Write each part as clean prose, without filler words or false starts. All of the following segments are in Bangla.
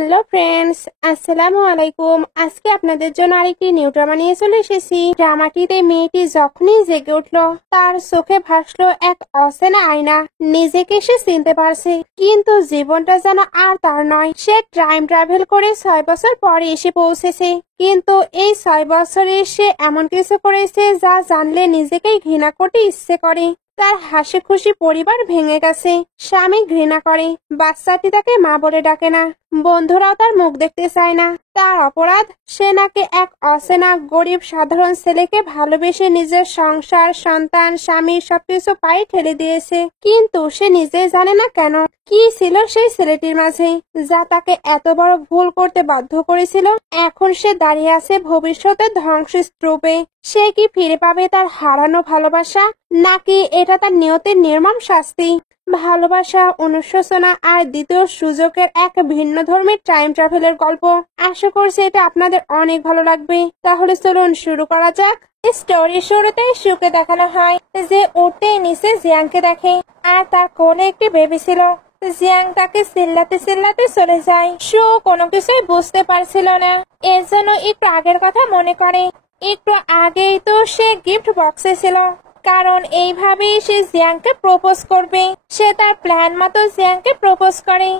হ্যালো ফ্রেন্ডস, আসসালামু আলাইকুম। আজকে আপনাদের জন্য আরেকটি নিউ ড্রামা নিয়ে চলে এসেছি। ড্রামাটিতে মেয়েটি যখনই জেগে উঠলো, তার চোখে ভাসলো এক অচেনা আয়না। নিজেকে সে চিনতে পারছে, কিন্তু জীবনটা যেন আর তার নয়। সে টাইম ট্রাভেল করে 6 বছর পরে এসে পৌঁছেছে, কিন্তু এই 6 বছরে সে এমন কিছু করেছে যা জানলে নিজেকেই ঘৃণা করতে ইচ্ছে করে। তার হাসি খুশি পরিবার ভেঙে গেছে, স্বামী ঘৃণা করে, বাচ্চাটি তাকে মা বলে ডাকে না, বন্ধুরাও তার মুখ দেখতে চায় না। তার অপরাধ, সে নাকি এক অচেনা গরিব সাধারণ ছেলেকে ভালোবেসে নিজের সংসার, সন্তান, স্বামী সবকিছু পায়ে ঠেলে দিয়েছে। কিন্তু সে নিজেই জানে না কেন। কি ছিল সেই ছেলেটির মাঝে যা তাকে এত বড় ভুল করতে বাধ্য করেছিল? এখন সে দাঁড়িয়ে আছে ভবিষ্যতের ধ্বংসস্তূপে। সে কি ফিরে পাবে তার হারানো ভালোবাসা, নাকি এটা তার নিয়তির নির্মম শাস্তি? ভালোবাসা, অনুশোচনা আর দ্বিতীয় সুযোগের এক ভিন্ন ধর্মের টাইম ট্রাভেলের গল্প। আশা করছি এটা আপনাদের অনেক ভালো লাগবে। তাহলে চলুন শুরু করা যাক। স্টোরি শুরুতে শুকে দেখানো হয় যে উঠতেই নিচে জিয়াংকে দেখে, আর তার কোলে একটি বেবি ছিল। জিয়াং তাকে চিল্লাতে চিল্লাতে চলে যায়। শু কোনো কিছুই বুঝতে পারছিল না, এর জন্য একটু আগের কথা মনে করে। একটু আগেই তো সে গিফট বক্সে ছিল, কারণ এইভাবেই সে জিয়াংকে প্রপোজ করবে। সে তার প্ল্যান মতো জিয়াংকে প্রপোজ করে।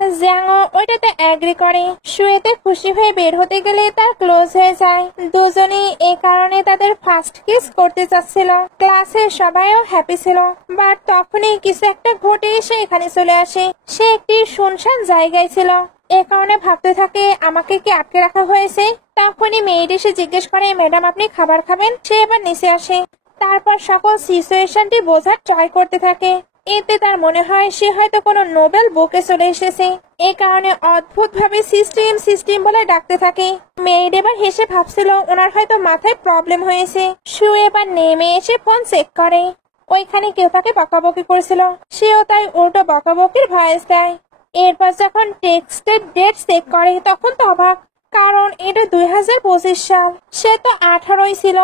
জিয়াংও ওইটাতে এগ্রি করে। শুয়েতে খুশি হয়ে বের হতে গেলে তার ক্লোজ হয়ে যায়। দুজনেই এই কারণে তাদের ফার্স্ট কিস করতে চাচ্ছিল। ক্লাসের সবাইও হ্যাপি ছিল, বাট তখনই কিছু একটা ঘটে এসে এখানে চলে আসে। সে একটি শুনশান জায়গায় ছিল, এ কারণে ভাবতে থাকে আমাকে কি আটকে রাখা হয়েছে। তখনই মেয়েটি এসে জিজ্ঞেস করে, ম্যাডাম আপনি খাবার খাবেন? সে এবার নিচে আসে, তারপর সকল সিচুয়েশনটি বোঝার ট্রাই করতে থাকে। এতে তার মনে হয় সে হয়তো কোনো নোবেল বুকে চলে এসেছে। এ কারণে অদ্ভুত ভাবে সিস্টেম সিস্টেম বলে ডাকতে থাকে। মেয়েড এবার হেসে ভাবছিল ওনার হয়তো মাথায় প্রবলেম হয়েছে। শুয়ে এবার নেমে এসে ফোন চেক করে। ওইখানে কেউ তাকে বকাবকি করেছিল, সেও তাই উল্টো বকাবকির ভয়েস দেয়। এরপর যখন টেক্সটের ডেট চেক করে তখন তো অবাক, কারণ এটা 2025 সাল। সে তো 18ই ছিল,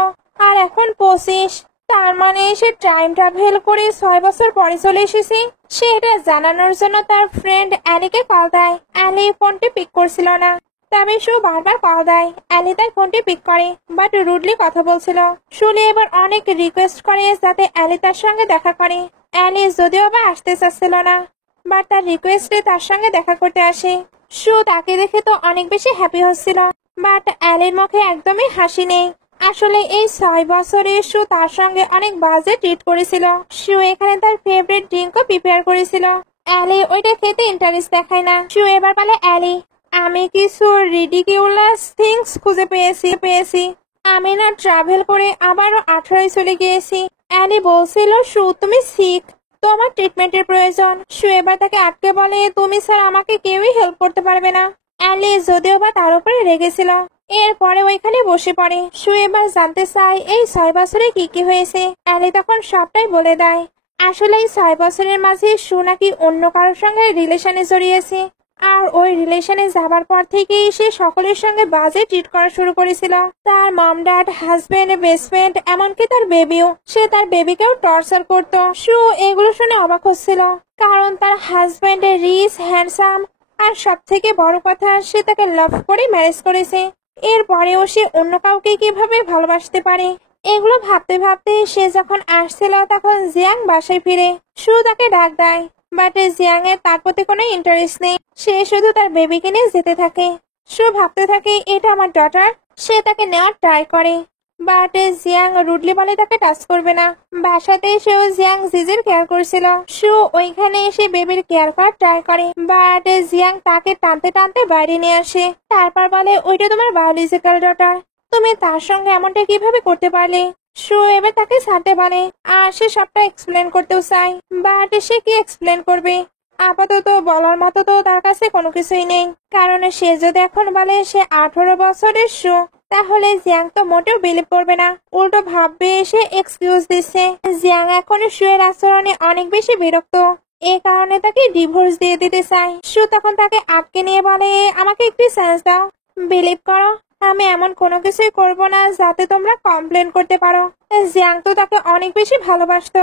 আর এখন 25। তার মানে সে টাইম ট্রাভেল করে 6 বছর পরে চলে এসেছে। সে এটা জানানোর জন্য তার ফ্রেন্ড অ্যালিকে কল দেয়। অ্যালি ফোনটি পিক করছিল না, তবে শু বারবার কল দেয়। অ্যালি তার ফোনটি পিক করে, বাট রুডলি কথা বলছিল। শুলি এবার অনেক রিকোয়েস্ট করে যাতে অ্যালি তার সঙ্গে দেখা করে। অ্যালি যদিও বা আসতে চাচ্ছিল না, বাট তার রিকোয়েস্টে তার সঙ্গে দেখা করতে আসে। শু তাকে দেখে তো অনেক বেশি হ্যাপি হচ্ছিল, বাট অ্যালির মুখে একদমই হাসি নেই। আসলে এই 6 বছরে শু তার সঙ্গে অনেক বাজে ট্রিট করেছিল। শু এখানে তার ফেভারিট ড্রিঙ্কও প্রিপেয়ার করেছিল। অ্যালি ওইটা খেতে ইন্টারেস্ট দেখায় না। শু এবার বলে, অ্যালি আমি কিছু রিডিকিউলাস থিংস খুঁজে পেয়েছি। আমি না ট্রাভেল করে আবারও 18 চলে গিয়েছি। অ্যালি বলছিল, শু তুমি সিক, তো আমার ট্রিটমেন্টের প্রয়োজন। শু এবার তাকে আটকে বলে, তুমি স্যার আমাকে কেউই হেল্প করতে পারবে না। অ্যালি যদিও বা তার উপরে রেগেছিল। এরপরে ওইখানে বসে পড়ে। শু এবার জানতে চায় এই 6 বছরে কি কি হয়েছে। অ্যালি তখন সবটাই বলে দেয়। আসলে এই 6 বছরের মাঝে শু নাকি অন্য কারোর সঙ্গে রিলেশনে জড়িয়েছে, আর ওই রিলেশনে যাবার পর থেকেই সে সকলের সঙ্গে বাজে ট্রিট করা শুরু করেছিল। তার মম, ড্যাড, হাজবেন্ড, বেস্ট ফ্রেন্ড, এমনকি তার বেবিও। সে তার বেবিকেও টর্চার করত। শু এগুলো শুনে অবাক হচ্ছিল, কারণ তার হাজবেন্ড রিচ, হ্যান্ডসাম, আর সব থেকে বড় কথা সে তাকে লাভ করে ম্যারেজ করেছে। এরপরেও সে অন্য কাউকে কিভাবে ভালোবাসতে পারে? এগুলো ভাবতে ভাবতে সে যখন আসছিল তখন জিয়াং বাসায় ফিরে। শু তাকে ডাক দেয়, বাট জিয়াং এর তার প্রতি কোনো ইন্টারেস্ট নেই। সে শুধু তার বেবিকে নিয়ে যেতে থাকে। শু ভাবতে থাকে এটা আমার ডটার। সে তাকে নেওয়ার ট্রাই করে, বাট জিয়াং রুডলি বলে তাকে টাচ করবে না। বাসাতে সেও জিয়াং জিজির কেয়ার করছিল। শু ওইখানে এসে বেবির কেয়ার করার ট্রাই করে, বাট জিয়াং তাকে টানতে টানতে বাইরে নিয়ে আসে। তারপর বলে, ওইটা তোমার বায়োলজিক্যাল ডটার, তুমি তার সঙ্গে এমনটা কিভাবে করতে পারলে? শু এবার তাকে ছাড়তে বলে, আর সে সবটা এক্সপ্লেন করতেও চায়, বাট সে কি এক্সপ্লেন করবে? আপাতত বলার মতো তো তার কাছে কোনো কিছুই নেই। কারণ সে যদি এখন বলে সে 18 বছরের শু, তাহলে জিয়াং তো মোটেও বিলিভ করবে না, উল্টো ভাববে সে এক্সকিউজ দিচ্ছে। জিয়াং এখন শুয়ের আচরণে অনেক বেশি বিরক্ত, এই কারণে তাকে ডিভোর্স দিয়ে দিতে চায়। শু তখন তাকে আটকে নিয়ে বলে, আমাকে একটু চান্স দাও, বিলিভ করো আমি এমন কোনো কিছুই করব না যাতে তোমরা কমপ্লেন করতে পারো। জিয়াং তো তাকে অনেক বেশি ভালোবাসতো,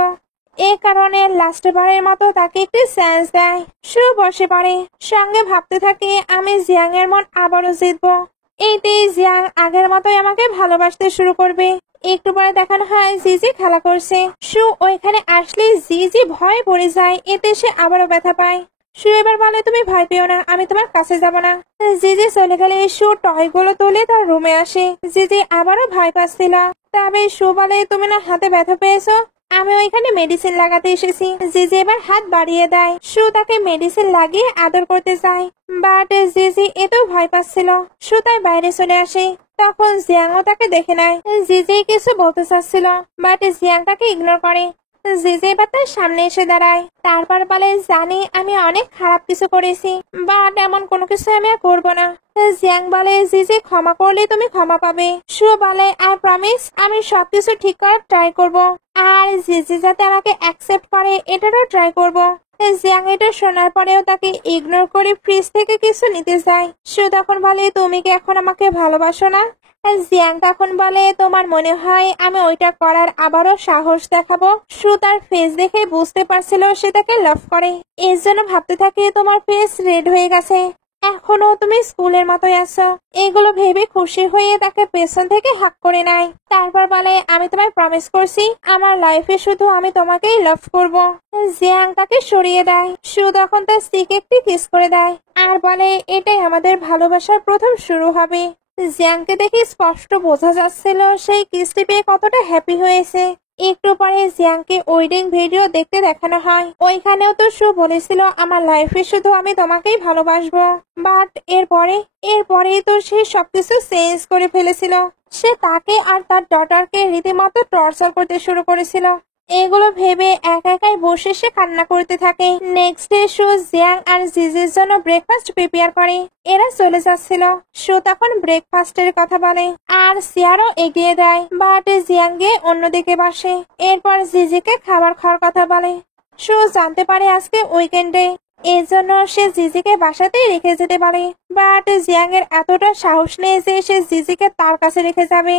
এ কারণে লাস্টবারের মতো তাকে একটি চান্স দেয়। সু বসে পড়ে, সঙ্গে ভাবতে থাকে আমি জিয়াং এর মন আবারও জিতবো। এইতেই জিয়াং আগের মতোই আমাকে ভালোবাসতে শুরু করবে। একটু পরে দেখানো হয় জিজি খেলা করছে। সু ওইখানে আসলে জিজি ভয় পড়ে যায়, এতে সে আবারও ব্যথা পায়। সু এবার বলে তুমি ভয় পেও না, আমি তোমার কাছে যাব না। জিজি চলে গেলে সু টয়গুলো তুলে তার রুমে আসে। জিজি আবারও ভয় পাচ্ছিল। তবে সু বলে তুমি না হাতে ব্যথা পেয়েছো, আমি ওইখানে মেডিসিন লাগাতে এসেছি। জিজি এবার হাত বাড়িয়ে দেয়। সু তাকে মেডিসিন লাগিয়ে আদর করতে চায়, বাট জিজি এতেও ভয় পাচ্ছিল। সু তাই বাইরে চলে আসে। তখন জিয়াংও তাকে দেখে নেয়। জিজি কিছু বলতে চাচ্ছিল, বাট জিয়াং তাকে ইগনোর করে। জিজি এবার তার সামনে এসে দাঁড়ায়। তারপর বলে জানি আমি অনেক খারাপ কিছু করেছি, বাট এমন কোনো কিছু আমি আর করবো না। জিয়াং বলে জিজি ক্ষমা করলে তুমি ক্ষমা পাবে। সু বলে আই প্রমিস আমি সবকিছু ঠিক করার ট্রাই করব, আর জিজি যাতে আমাকে অ্যাকসেপ্ট করে এটারও ট্রাই করব। জিয়াং এটা শোনার পরেও তাকে ইগনোর করে ফ্রিজ থেকে কিছু নিতে যায়। সু তখন বলে তুমি কি এখন আমাকে ভালোবাসো না? জিয়াং তখন বলে তোমার মনে হয় আমি ওইটা করার আবারও সাহস দেখাবো? সু তার ফেস দেখে বুঝতে পারছিল সে তাকে লাভ করে। এর জন্য ভাবতে থাকে তোমার ফেস রেড হয়ে গেছে, এখনো তুমি স্কুলের মতোই আছো। এগুলো ভেবে খুশি হয়ে তাকে পেছন থেকে হাক করে নেয়। তারপর বলে আমি তোমায় প্রমিস করছি আমার লাইফে শুধু আমি তোমাকেই লাভ করব। জিয়াং তাকে সরিয়ে দেয়। সু তখন তার স্ত্রীকে একটি কিস করে দেয় আর বলে এটাই আমাদের ভালোবাসার প্রথম শুরু হবে। জিয়াংকে দেখে স্পষ্ট বোঝা যাচ্ছিল সেই কিসটি পেয়ে কতটা হ্যাপি হয়েছে। একটু পরে জিয়াংকে ওয়েডিং ভিডিও দেখতে দেখানো হয়। ওইখানেও তো সু বলেছিল আমার লাইফে শুধু আমি তোমাকেই ভালোবাসবো, বাট এরপরেই তো সে সবকিছু চেঞ্জ করে ফেলেছিল। সে তাকে আর তার ডটারকে রীতিমতো টর্চার করতে শুরু করেছিল। এগুলো ভেবে একা একাই বসে সে কান্না করতে থাকে। নেক্সট ডে সু জিয়াং আর জিজির জন্য ব্রেকফাস্ট প্রিপেয়ার করে। এরা চলে যাচ্ছিল। সু তখন ব্রেকফাস্টের কথা বলে আর সিয়ারও এগিয়ে দেয়, বাট জিয়াং গিয়ে অন্যদিকে বসে। এরপর জিজিকে খাবার খাওয়ার কথা বলে। সু জানতে পারে আজকে উইকেন্ডে, এই জন্য সে জিজিকে বাসাতেই রেখে যেতে পারে। বাট জিয়াং এর এতটা সাহস নেই যে সে জিজিকে তার কাছে রেখে যাবে।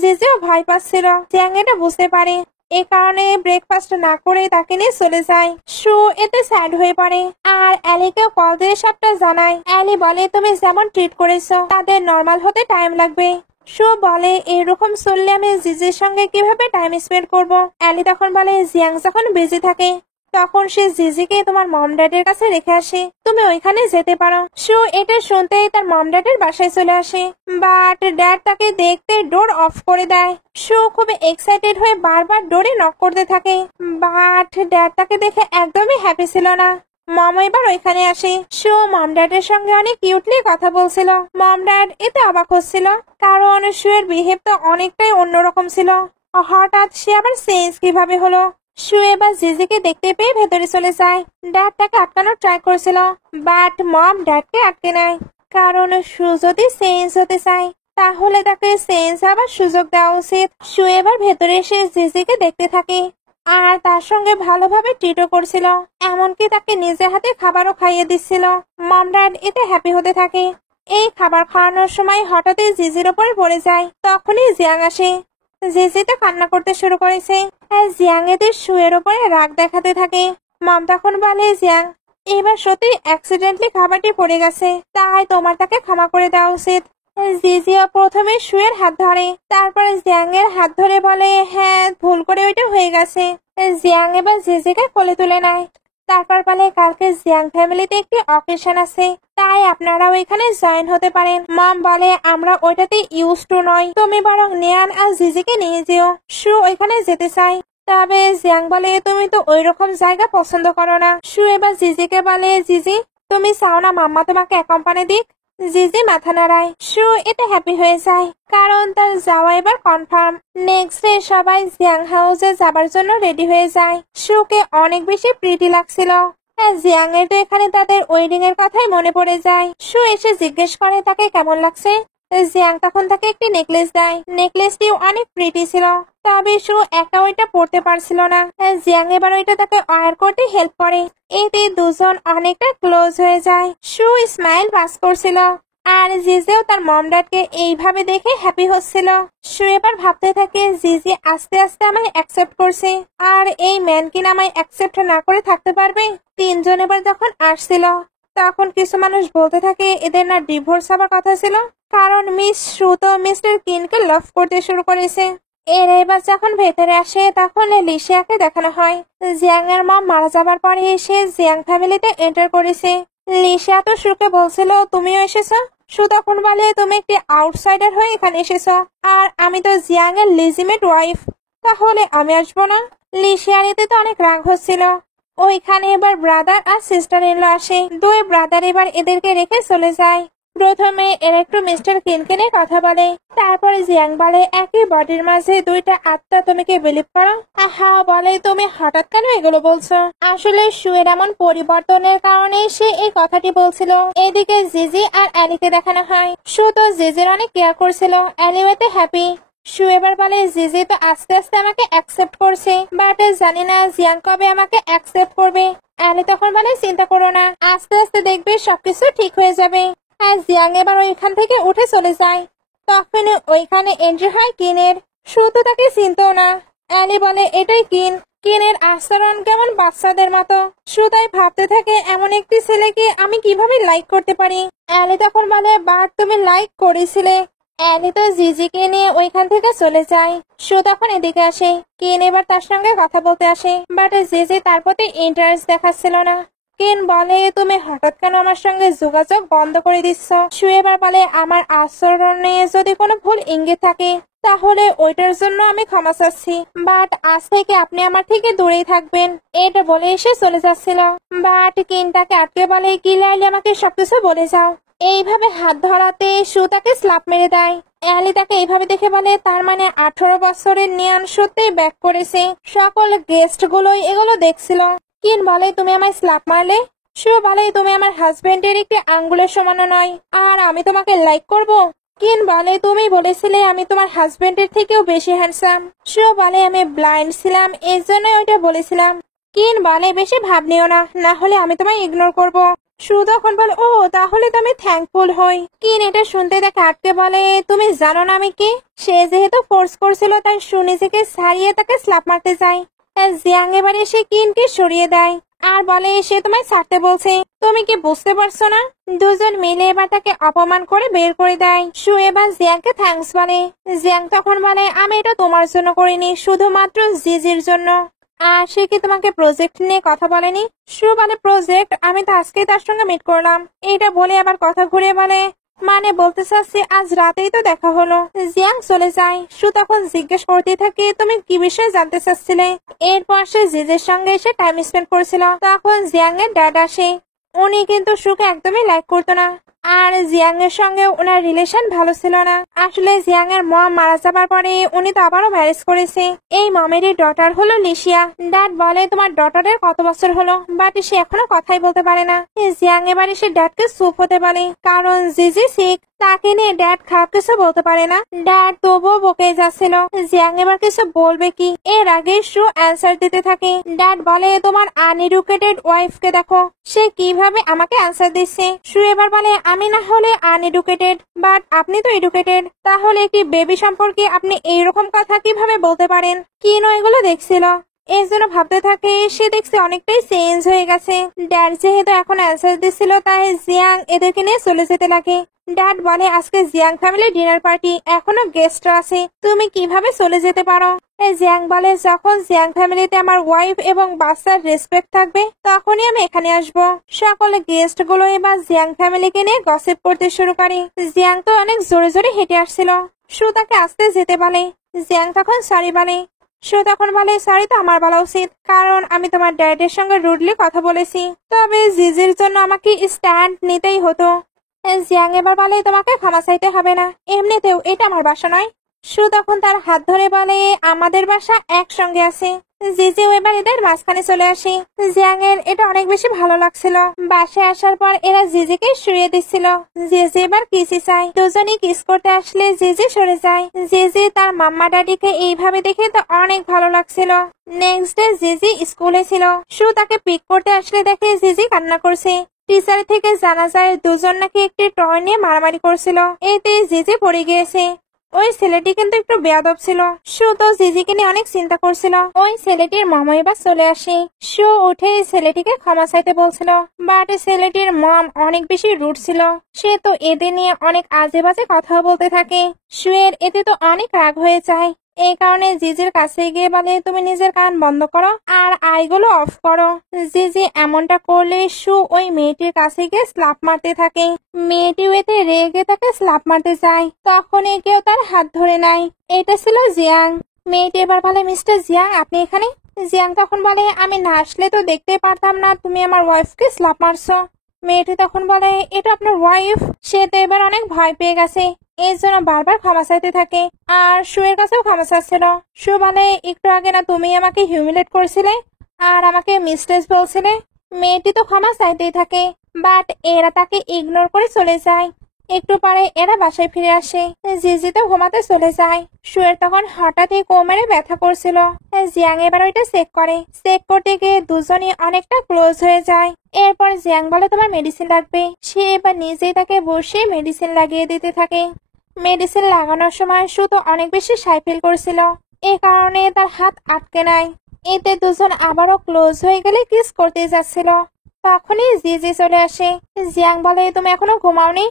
জিজিও ভয় পাচ্ছিল। জিয়াং এটা বুঝতে পারে, এ কারণে ব্রেকফাস্ট না করে তাকে নিয়ে চলে যায়। সু এতে স্যাড হয়ে পড়ে আর অ্যালিকে কল দিয়ে সবটা জানায়। অ্যালি বলে তুমি যেমন ট্রিট করেছো তাদের নর্মাল হতে টাইম লাগবে। সু বলে এরকম চললে আমি জিজির সঙ্গে কিভাবে টাইম স্পেন্ড করব। অ্যালি তখন বলে জিয়াং যখন বিজি থাকে তখন সে জিজিকে তোমার মম ড্যাডের কাছে রেখে আসে, তুমি ওইখানে যেতে পারো। সু এটা শুনতেই তার মম ড্যাডের বাসায় চলে আসে, বাট ড্যাড তাকে দেখতে ডোর অফ করে দেয়। সু খুব এক্সাইটেড হয়ে বারবার ডোরে নক করতে থাকে, বাট ড্যাড তাকে দেখে একদমই হ্যাপি ছিল না। মম এবার ওইখানে আসে। সু মম ড্যাডের সঙ্গে অনেক কিউটলি কথা বলছিল। মম ড্যাড এতে অবাক হচ্ছিল, কারণ সু এর বিহেভ তো অনেকটাই অন্যরকম ছিল। হঠাৎ সে আবার চেঞ্জ কিভাবে হলো? সু এবার জিজিকে দেখতে পেয়ে ভেতরে চলে যায়। ড্যাড তাকে আটকানোর ট্রাই করেছিল, বাট মম ড্যাডকে আটকে নেয়। কারণ সু যদি চেঞ্জ হতে চায় তাহলে তাকে চেঞ্জ হবার সুযোগ দেওয়া উচিত। সু এবার ভেতরে এসে জিজিকে দেখতে থাকে আর তার সঙ্গে ভালোভাবে ট্রিটও করছিল, এমনকি তাকে নিজের হাতে খাবারও খাইয়ে দিচ্ছিল। মম ড্যাড এতে হ্যাপি হতে থাকে। এই খাবার খাওয়ানোর সময় হঠাৎই জিজির ওপরে পড়ে যায়। তখনই জিয়াং আসে। জিজি তো কান্না করতে শুরু করেছে আর জিয়াং এদের শুয়ের ওপরে রাগ দেখাতে থাকে। মম তখন বলে জিয়াং এবার সত্যি অ্যাক্সিডেন্টলি খাবারটি পড়ে গেছে, তাই তোমার তাকে ক্ষমা করে দেওয়া উচিত। জিজিও প্রথমে শুয়ের হাত ধরে, তারপরে জিয়াং এর হাত ধরে বলে হ্যাঁ ভুল করে ওইটা হয়ে গেছে। জিয়াং এবার জিজিকে কোলে তুলে নেয়। তারপর বলে কালকে জিয়াং ফ্যামিলিতে একটি অকেশন আছে, তাই আপনারাও এখানে জয়েন হতে পারেন। মম বলে আমরা ওইটাতে ইউজ টু নয়, তুমি বরং নিয়ান আর জিজিকে নিয়ে যেও। সু ওইখানে যেতে চাই, তবে জিয়াং বলে তুমি তো ওই রকম জায়গা পছন্দ করো না। সু এবার জিজিকে বলে জিজি তুমি চাও না মাম্মা তোমাকে অ্যাকম্পানি দিক? জিজি মাথা নাড়ায়। সু এতে হ্যাপি হয়ে যায়, কারণ তার যাওয়া এবার কনফার্ম। নেক্সট ডে সবাই জিয়াং হাউসে যাবার জন্য রেডি হয়ে যায়। সুকে অনেক বেশি প্রিটি লাগছিল। জিয়াং এর তো এখানে তাদের ওয়েডিং এর কথাই মনে পড়ে যায়। সু এসে জিজ্ঞেস করে তাকে কেমন লাগছে। জিয়াং তখন তাকে একটি নেকলেস দেয়। নেকলেসটি অনেক প্রিটি ছিল, তবে সু একা ওইটা পড়তে পারছিল না। জিয়াং এবার ওইটা তাকে ওয়্যার করতে হেল্প করে। এতে দুজন অনেকটা ক্লোজ হয়ে যায়। সু স্মাইল পাস করছিল। আর জিজিও তার মম ড্যাডকে এইভাবে দেখে হ্যাপি হচ্ছিল। সু এবার ভাবতে থাকে জিজি আস্তে আস্তে আমায় অ্যাকসেপ্ট করছে, আর এই ম্যান কিনা আমায় অ্যাকসেপ্ট না করে থাকতে পারবে। তিনজন এবার যখন আসছিল তখন কিছু মানুষ বলতে থাকে এদের না ডিভোর্স হবার কথা ছিল, কারণ মিস সু তো মিস্টার কিনকে লাভ করতে শুরু করেছে। এর এবার যখন ভেতরে আসে তখন লিশিয়াকে দেখানো হয় জিয়াং এর মম মারা যাবার পরে এসে জিয়াং ফ্যামিলিতে এন্টার করেছে। লিশিয়া তো সুকে বলছিল তুমিও এসেছো। সু তখন বলে তুমি একটি আউটসাইডার হয়ে এখানে এসেছো, আর আমি তো জিয়াং এর লিজিমেট ওয়াইফ, তাহলে আমি আসবো না। লিশিয়ার এতে তো অনেক রাগ হচ্ছিল। ওইখানে এবার ব্রাদার আর সিস্টার ইন ল আসে। দুই ব্রাদার এবার এদেরকে রেখে চলে যায়। প্রথমে এরা একটু মিস্টার কিনকে নিয়ে কথা বলে, তারপরে জিয়াং বলে একই বডির মাঝে দুইটা আত্মা, তুমি কি বিলিভ করো? হ্যাঁ বলে, তুমি হঠাৎ কেন এগুলো বলছো? আসলে সুয়ের এমন পরিবর্তনের কারণে সে এই কথাটি বলছিল। এদিকে জিজি আর অ্যালিকে দেখানো হয়। সু তো জিজির অনেক কেয়ার করছিল, অ্যালিওতে হ্যাপি। সু এবার বলে জিজি তো আস্তে আস্তে আমাকে অ্যাকসেপ্ট করছে, বাট জানি না জিয়াং কবে আমাকে অ্যাকসেপ্ট করবে। অ্যালি তখন বলে চিন্তা করো না, আস্তে আস্তে দেখবে সবকিছু ঠিক হয়ে যাবে। আর জিয়াং এবার ওইখান থেকে উঠে চলে যায়। তখন ওইখানে এন্ট্রি হয় কিনের। সু তো তাকে চিনতো না। অ্যালি বলে এটাই কিন। কিনের আচরণ কেমন বাচ্চাদের মতো। সু তাই ভাবতে থাকে এমন একটি ছেলেকে আমি কিভাবে লাইক করতে পারি। অ্যালি তখন বলে বাট তুমি লাইক করেছিলে। অ্যালি তো জিজিকে নিয়ে ওইখান থেকে চলে যায়। সু তখন এদিকে আসে। কিন এবার তার সঙ্গে কথা বলতে আসে, বাট জিজি তার প্রতি ইন্টারেস্ট দেখাচ্ছিল না। কিন বলে তুমি হঠাৎ কেন আমার সঙ্গে যোগাযোগ বন্ধ করে দিচ্ছ? সু এবার বলে আমার আচরণে যদি কোনো ভুল ইঙ্গিত থাকে তাহলে ওইটার জন্য আমি ক্ষমা চাচ্ছি, বাট আজ থেকে আপনি আমার থেকে দূরেই থাকবেন। এটা বলে এসে চলে যাচ্ছিল, বাট কিন তাকে আটকে বলে কি লাইলে আমাকে সবকিছু বলে যাও। এইভাবে হাত ধরাতে সু তাকে স্লাপ মেরে দেয়। অ্যালি তাকে এইভাবে দেখে বলে তার মানে 18 বছরের নিয়ান সত্যিই ব্যাক করেছে। সকল গেস্ট গুলোই এগুলো দেখছিল। কিন বলে তুমি আমায় স্লাপ মারলে? সু বলে তুমি আমার হাজবেন্ডের একটি আঙ্গুলের সমানও নয়, আর আমি তোমাকে লাইক করব? কিন বলে তুমি বলেছিলে আমি তোমার হাজবেন্ডের থেকেও বেশি হ্যান্ডসাম। সু বলে আমি ব্লাইন্ড ছিলাম, এই জন্যই ওইটা বলেছিলাম। কিন বলে বেশি ভাব নিও না, না হলে আমি তোমায় ইগনোর করব। সু তখন বলে ও তাহলে তো আমি থ্যাঙ্কফুল হই। কিন এটা শুনতে তাকে আটকে বলে তুমি জানো না আমি কে? সে যেহেতু ফোর্স করছিল তাই সু নিজেকে ছাড়িয়ে তাকে স্লাপ মারতে যায়। জিয়াং এবার এসে কিনকে সরিয়ে দেয় আর বলে সে তোমায় ছাড়তে বলছে, তুমি কি বুঝতে পারছো না? দুজন মিলে এবার তাকে অপমান করে বের করে দেয়। সু এবার জিয়াংকে থ্যাঙ্কস বলে। জিয়াং তখন বলে আমি এটা তোমার জন্য করিনি, শুধুমাত্র জিজির জন্য। আর সে কি তোমাকে প্রজেক্ট নিয়ে কথা বলেনি? সু বলে প্রজেক্ট? আমি তো আজকেই তার সঙ্গে মিট করলাম। এটা বলে আবার কথা ঘুরে বলে মানে বলতে চাচ্ছি আজ রাতেই তো দেখা হলো। জিয়াং চলে যায়। সু তখন জিজ্ঞেস করতে থাকে তুমি কি বিষয়ে জানতে চাচ্ছিলে? এরপর সে জিজের সঙ্গে এসে টাইম স্পেন্ড করছিল। তখন জিয়াং এর ড্যাড আসে। উনি কিন্তু সুকে একদমই লাইক করতো না, আর জিয়াং এর সঙ্গে ওনার রিলেশন ভালো ছিল না। আসলে জিয়াং এর মম মারা যাবার পরে উনি তো আবারও ম্যারেজ করেছে। এই মমেরই ডটার হলো লিশিয়া। ড্যাড বলে তোমার ডটারের কত বছর হলো, বাট সে এখনো কথাই বলতে পারে না। জিয়াং এবার এসে ড্যাডকে চুপ হতে বলে, কারণ জিজি সিক। তাকে নিয়ে ড্যাড খারাপ কিছু বলতে পারে না। ড্যাড তবুও বকে যাচ্ছিল। জিয়াং এবার কিছু বলবে কি, এর আগে সু অ্যান্সার দিতে থাকে। ড্যাড বলে তোমার আনএডুকেটেড ওয়াইফকে দেখো, সে কিভাবে আমাকে অ্যান্সার দিচ্ছে। সু এবার বলে আমি না হলে আনএডুকেটেড, বাট আপনি তো এডুকেটেড, তাহলে একটি বেবি সম্পর্কে আপনি এইরকম কথা কিভাবে বলতে পারেন? কি নয় এগুলো দেখছিল। এই জন্য ভাবতে থাকে সে দেখছে অনেকটাই চেঞ্জ হয়ে গেছে। ড্যাড যেহেতু এখন অ্যান্সার দিচ্ছিল তাই জিয়াং এদেরকে নিয়ে চলে যেতে লাগে। ড্যাড বলে আজকে জিয়াং ফ্যামিলি ডিনার পার্টি, এখনো গেস্টরা আছে, তুমি কিভাবে চলে যেতে পারো? জিয়াং বলে যখন জিয়াং ফ্যামিলিতে আমার ওয়াইফ এবং বাচ্চার রেসপেক্ট থাকবে তখনই আমি এখানে আসবো। সকল গেস্ট গুলো এবার জিয়াং ফ্যামিলিকে নিয়ে গসিপ করতে শুরু করে। জিয়াং তো অনেক জোরে জোরে হেঁটে আসছিল। সু তাকে আসতে যেতে বলে। জিয়াং তখন সরি বলে। সু তখন বলে সরি তো আমার বলা উচিত, কারণ আমি তোমার ড্যাডের সঙ্গে রুডলি কথা বলেছি, তবে জিজির জন্য আমাকে স্ট্যান্ড নিতেই হতো। জিয়াং এবার বলে তোমাকে ক্ষমা চাইতে হবে না, এমনিতেও এটা আমার বাসা নয়। সু তখন তার হাত ধরে বলে আমাদের বাসা একসঙ্গে আছে। জিজিও এবার এদের মাঝখানে চলে আসে। জিয়াং এর এটা অনেক বেশি ভালো লাগছিল। বাসায় আসার পর এরা জিজিকে শুয়ে দিচ্ছিল। জিজি এবার কিসি চাই, দুজনই কিস করতে আসলে জিজি সরে যায়। জিজি তার মাম্মা ড্যাডিকে এইভাবে দেখে তো অনেক ভালো লাগছিল। নেক্সট ডে জিজি স্কুলে ছিল। সু তাকে পিক করতে আসলে দেখে জিজি কান্না করছে। টিচার থেকে জানা যায় দুজন নাকি একটি টয় নিয়ে মারামারি করছিল, এতে জিজি পড়ে গিয়েছে। ওই ছেলেটি কিন্তু একটু বেয়াদব ছিল। সু তো জিজিকে নিয়ে অনেক চিন্তা করছিল। ওই ছেলেটির মামা এবার চলে আসে। সু উঠে ছেলেটিকে ক্ষমা চাইতে বলছিল, বাট ছেলেটির মম অনেক বেশি রুড ছিল। সে তো এদের নিয়ে অনেক আজে বাজে কথা বলতে থাকে। সুয়ের এতে তো অনেক রাগ হয়ে যায়। এই কারণে জিজির কাছে গিয়ে বলে, তুমি নিজের কান বন্ধ করো আর আইগুলো অফ করো। জিজি এমনটা করলে সু ওই মেয়েটির কাছে গিয়ে স্লাপ মারতে থাকে। মেয়েটি এতে রেগে তাকে স্লাপ মারতে যায়, তখনই কেউ তার হাত ধরে নেয়। এটা ছিল জিয়াং। মেয়েটি এবার বলে, মিস্টার জিয়াং আপনি এখানে? জিয়াং তখন বলে, আমি না আসলে তো দেখতে পারতাম না তুমি আমার ওয়াইফকে স্লাপ মারছো। মেয়েটি তখন বলে, এটা আপনার ওয়াইফ? সে তো এবার অনেক ভয় পেয়ে গেছে, এই জন্য বারবার ক্ষমা চাইতে থাকে। আর সুয়ের কাছেও ক্ষমা চাচ্ছিল। সু বলে, একটু আগে না তুমি আমাকে হিউমিলেট করেছিলে আর আমাকে মিস্টেস বলছিলে? মেয়েটি তো ক্ষমা চাইতেই থাকে, বাট এরা তাকে ইগনোর করে চলে যায়। একটু পরে এরা বাসায় ফিরে আসে। জিজি তো ঘুমাতে চলে যায়। সুয়ের তখন হঠাৎই কোমরে ব্যথা করছিল। জিয়াং এবার ওইটা চেক করে। চেক করতে গিয়ে দুজনই অনেকটা ক্লোজ হয়ে যায়। এরপর জিয়াং বলে, তোমার মেডিসিন লাগবে। সে এবার নিজেই তাকে বসে মেডিসিন লাগিয়ে দিতে থাকে। মেডিসিন লাগানোর সময় সু তো অনেক বেশি সাই ফিল করছিল, এ কারণে তার হাত আটকে নাই। এতে দুজন আবারও ক্লোজ হয়ে গেলে কিস করতে যাচ্ছিল। তখনই জিজি চলে আসে। জিয়াং বলে, তুমি এখনো ঘুমাওনি?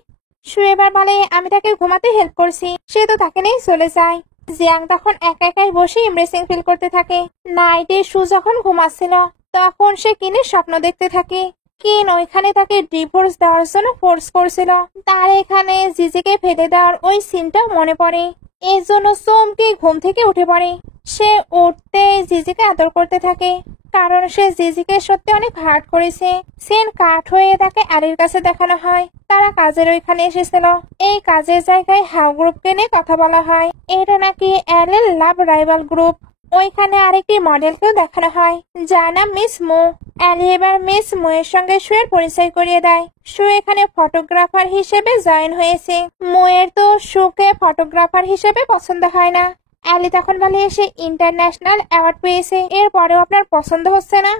সু এবার বলে, আমি তাকে ঘুমাতে হেল্প করছি। সে তো তাকে নিয়ে চলে যায়। জিয়াং তখন একা একাই বসে এমব্রেসিং ফিল করতে থাকে। নাইটে সু যখন ঘুমাচ্ছিল তখন সে কিনের স্বপ্ন দেখতে থাকে। কিন ওইখানে তাকে ডিভোর্স দেওয়ার জন্য ফোর্স করছিল। তার এখানে জিজিকে ফেলে দেওয়ার ওই সিনটা মনে পড়ে। এর জন্য চমকে ঘুম থেকে উঠে পড়ে। সে উঠতে জিজিকে আদর করতে থাকে, কারণ সে জিজিকে সত্যি অনেক হার্ট করেছে। সিন কাট হয়ে তাকে আলির কাছে দেখানো হয়। তারা কাজের ওইখানে এসেছিল। এই কাজের জায়গায় হাউ গ্রুপকে নিয়ে কথা বলা হয়। এটা নাকি অ্যালের লাভ রাইভাল গ্রুপ। ওইখানে আরেকটি মডেলকেও দেখানো হয়, যার নাম মিস মো। অ্যালি এবার মিস মো এর সঙ্গে সুয়ের পরিচয় করিয়ে দেয়। সু এখানে ফটোগ্রাফার হিসেবে জয়েন হয়েছে। মোয়ের তো সুকে ফটোগ্রাফার হিসেবে পছন্দ হয় না। অ্যালি তখন বলে, সে ইন্টারন্যাশনাল অ্যাওয়ার্ড পেয়েছে, এরপরেও আপনার পছন্দ হচ্ছে না?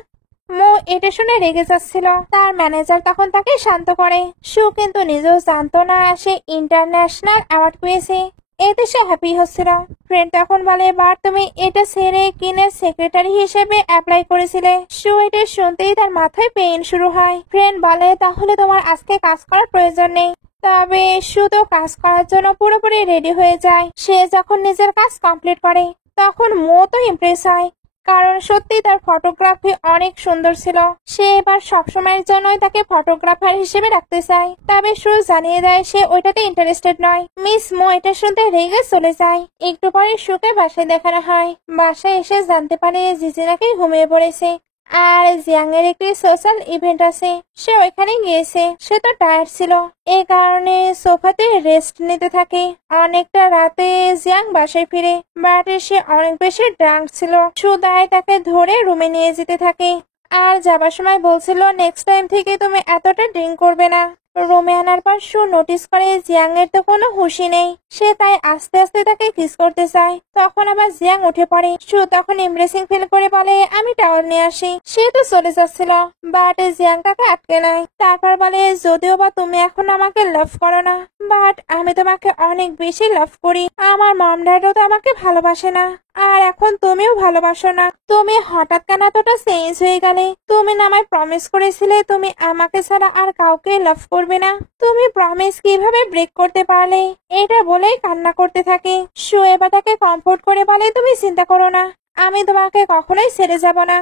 মো এটা শুনে রেগে যাচ্ছিল। তার ম্যানেজার তখন তাকে শান্ত করে। সু কিন্তু নিজেও জানতো না সে ইন্টারন্যাশনাল অ্যাওয়ার্ড পেয়েছে, এতে সে হ্যাপি হচ্ছিল। ফ্রেন্ড তখন বলে, বার তুমি এটা ছেড়ে কিনের সেক্রেটারি হিসেবে অ্যাপ্লাই করেছিলে। সু এটা শুনতেই তার মাথায় পেইন শুরু হয়। ফ্রেন্ড বলে, তাহলে তোমার আজকে কাজ করার প্রয়োজন নেই। তবে সু তো কাজ করার জন্য পুরোপুরি রেডি হয়ে যায়। সে যখন নিজের কাজ কমপ্লিট করে তখন মো তো ইমপ্রেস হয়, কারণ সত্যি তার ফটোগ্রাফি অনেক সুন্দর ছিল। সে এবার সবসময়ের জন্যই তাকে ফটোগ্রাফার হিসেবে রাখতে চায়। তবে সু জানিয়ে দেয় সে ওইটাতে ইন্টারেস্টেড নয়। মিস মো এটা শুনতে রেগে চলে যায়। একটু পরে সুকে বাসায় দেখানো হয়। বাসায় এসে জানতে পারে জিজি নাকি ঘুমিয়ে পড়েছে আর জিয়াং এর একটি সোশ্যাল ইভেন্ট আছে, সে ওইখানে গিয়েছে। সে তো টায়ার্ড ছিল, এই কারণে সোফাতে রেস্ট নিতে থাকে। অনেকটা রাতে জিয়াং বাসায় ফিরে, বাট সে অনেক বেশি ড্রাঙ্ক ছিল। সুদায় তাকে ধরে রুমে নিয়ে যেতে থাকে আর যাবার সময় বলছিল, নেক্সট টাইম থেকে তুমি এতটা ড্রিঙ্ক করবে না। রুমে আনার পর সু নোটিস করে জিয়াং এর তো কোনো হুঁশই নেই। সে তাই আস্তে আস্তে তাকে কিস করতে চায়। তখন আবার জিয়াং উঠে পড়ে। সু তখন এমব্রেসিং ফিল করে বলে, আমি টাওয়াল নিয়ে আসি। সে তো চলে যাচ্ছিল, বাট জিয়াং তাকে আটকে নেয়। তারপর বলে, যদিও বা তুমি এখন আমাকে লাভ করো না, বাট আমি তোমাকে অনেক বেশি লাভ করি। আমার মম ড্যাডও তো আমাকে ভালোবাসে না, আর এখন তুমিও ভালোবাসো না। তুমি হঠাৎ কেন এতটা চেঞ্জ হয়ে গেলে? তুমি না আমায় প্রমিস করেছিলে তুমি আমাকে ছাড়া আর কাউকে লাভ করবে না। তুমি প্রমিস কিভাবে ব্রেক করতে পারলে? এটা বলেই কান্না করতে থাকে। সু এবার তাকে কমফোর্ট করে বলে, তুমি চিন্তা করো না, আমি তোমাকে কখনোই ছেড়ে যাব না।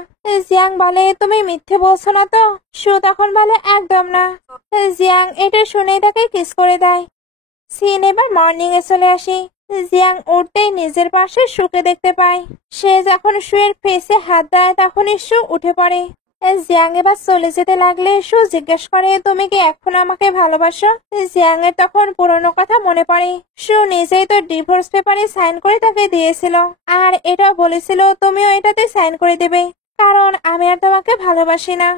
জিয়াং বলে, তুমি মিথ্যে বলছো না তো? সু তখন বলে, একদম না। জিয়াং এটা শুনেই তাকে কিস করে দেয়। সিন এবার মর্নিং এ চলে আসি। জিয়াং উঠতেই নিজের পাশে সুকে দেখতে পায়। সে যখন সুয়ের ফেসে হাত দেয় তখনই সু উঠে পড়ে। জিয়াং এবার চলে যেতে লাগলে সু জিজ্ঞেস করে, তুমি কি এখন আমাকে ভালোবাসো? জিয়াং এর তখন পুরনো কথা মনে পড়ে। সু নিজেই তো ডিভোর্স পেপারে সাইন করে তাকে দিয়েছিল, আর এটাও বলেছিল তুমিও এটাতে সাইন করে দেবে। কারণ আমি আর তোমাকে ভালোবাসি না।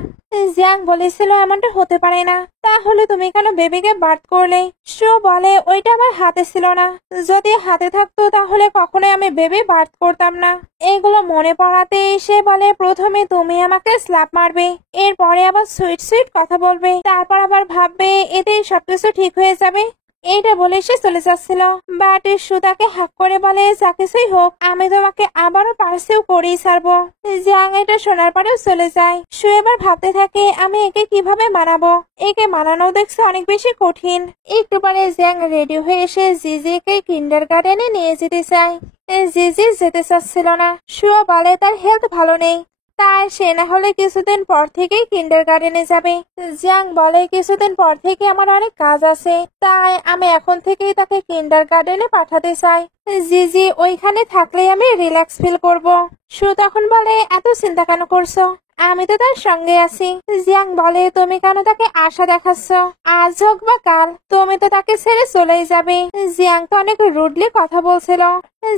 জিয়াং বলেছিল এমনটা হতে পারে না। তাহলে তুমি কেন বেবিকে বার্থ করলে? সু বলে ওইটা আমার হাতে ছিল না। যদি হাতে থাকতো তাহলে কখনোই আমি বেবি বার্থ করতাম না। এগুলো মনে পড়াতে সে বলে প্রথমে তুমি আমাকে স্ল্যাপ মারবে, এরপরে আবার সুইট সুইট কথা বলবে, তারপর আবার ভাববে এতেই সবকিছু ঠিক হয়ে যাবে। এইটা বলে সে চলে যাচ্ছিল, বাট সু তাকে হাক করে বলে যা কিছুই হোক আমি তোমাকে আবারও পার্সিউ করেই ছাড়বো। জিয়াং এটা শোনার পরেও চলে যায়। সু এবার ভাবতে থাকে আমি একে কিভাবে মানাবো। একে মানানো দেখছে অনেক বেশি কঠিন। একটু পরে জিয়াং রেডি হয়ে এসে জিজিকে কিন্ডার গার্ডেনে নিয়ে যেতে চায়। জিজি যেতে চাচ্ছিল না। সুও বলে তার হেলথ ভালো নেই, তাই সে না হলে কিছুদিন পর থেকেই কিন্ডার গার্ডেনে যাবে। জিয়াং বলে কিছুদিন পর থেকে আমার অনেক কাজ আছে, তাই আমি এখন থেকেই তাকে কিন্ডার গার্ডেনে পাঠাতে চাই। জিজি ওইখানে থাকলে আমি রিল্যাক্স ফিল করব। সু তখন বলে এত চিন্তা কেন করছো, আমি তো তার সঙ্গে আছি। জিয়াং বলে তুমি কেন তাকে আশা দেখাচ্ছ? আজ হোক বা কাল তুমি তো তাকে ছেড়ে চলেই যাবে। জিয়াং তো অনেক রুডলি কথা বলছিল।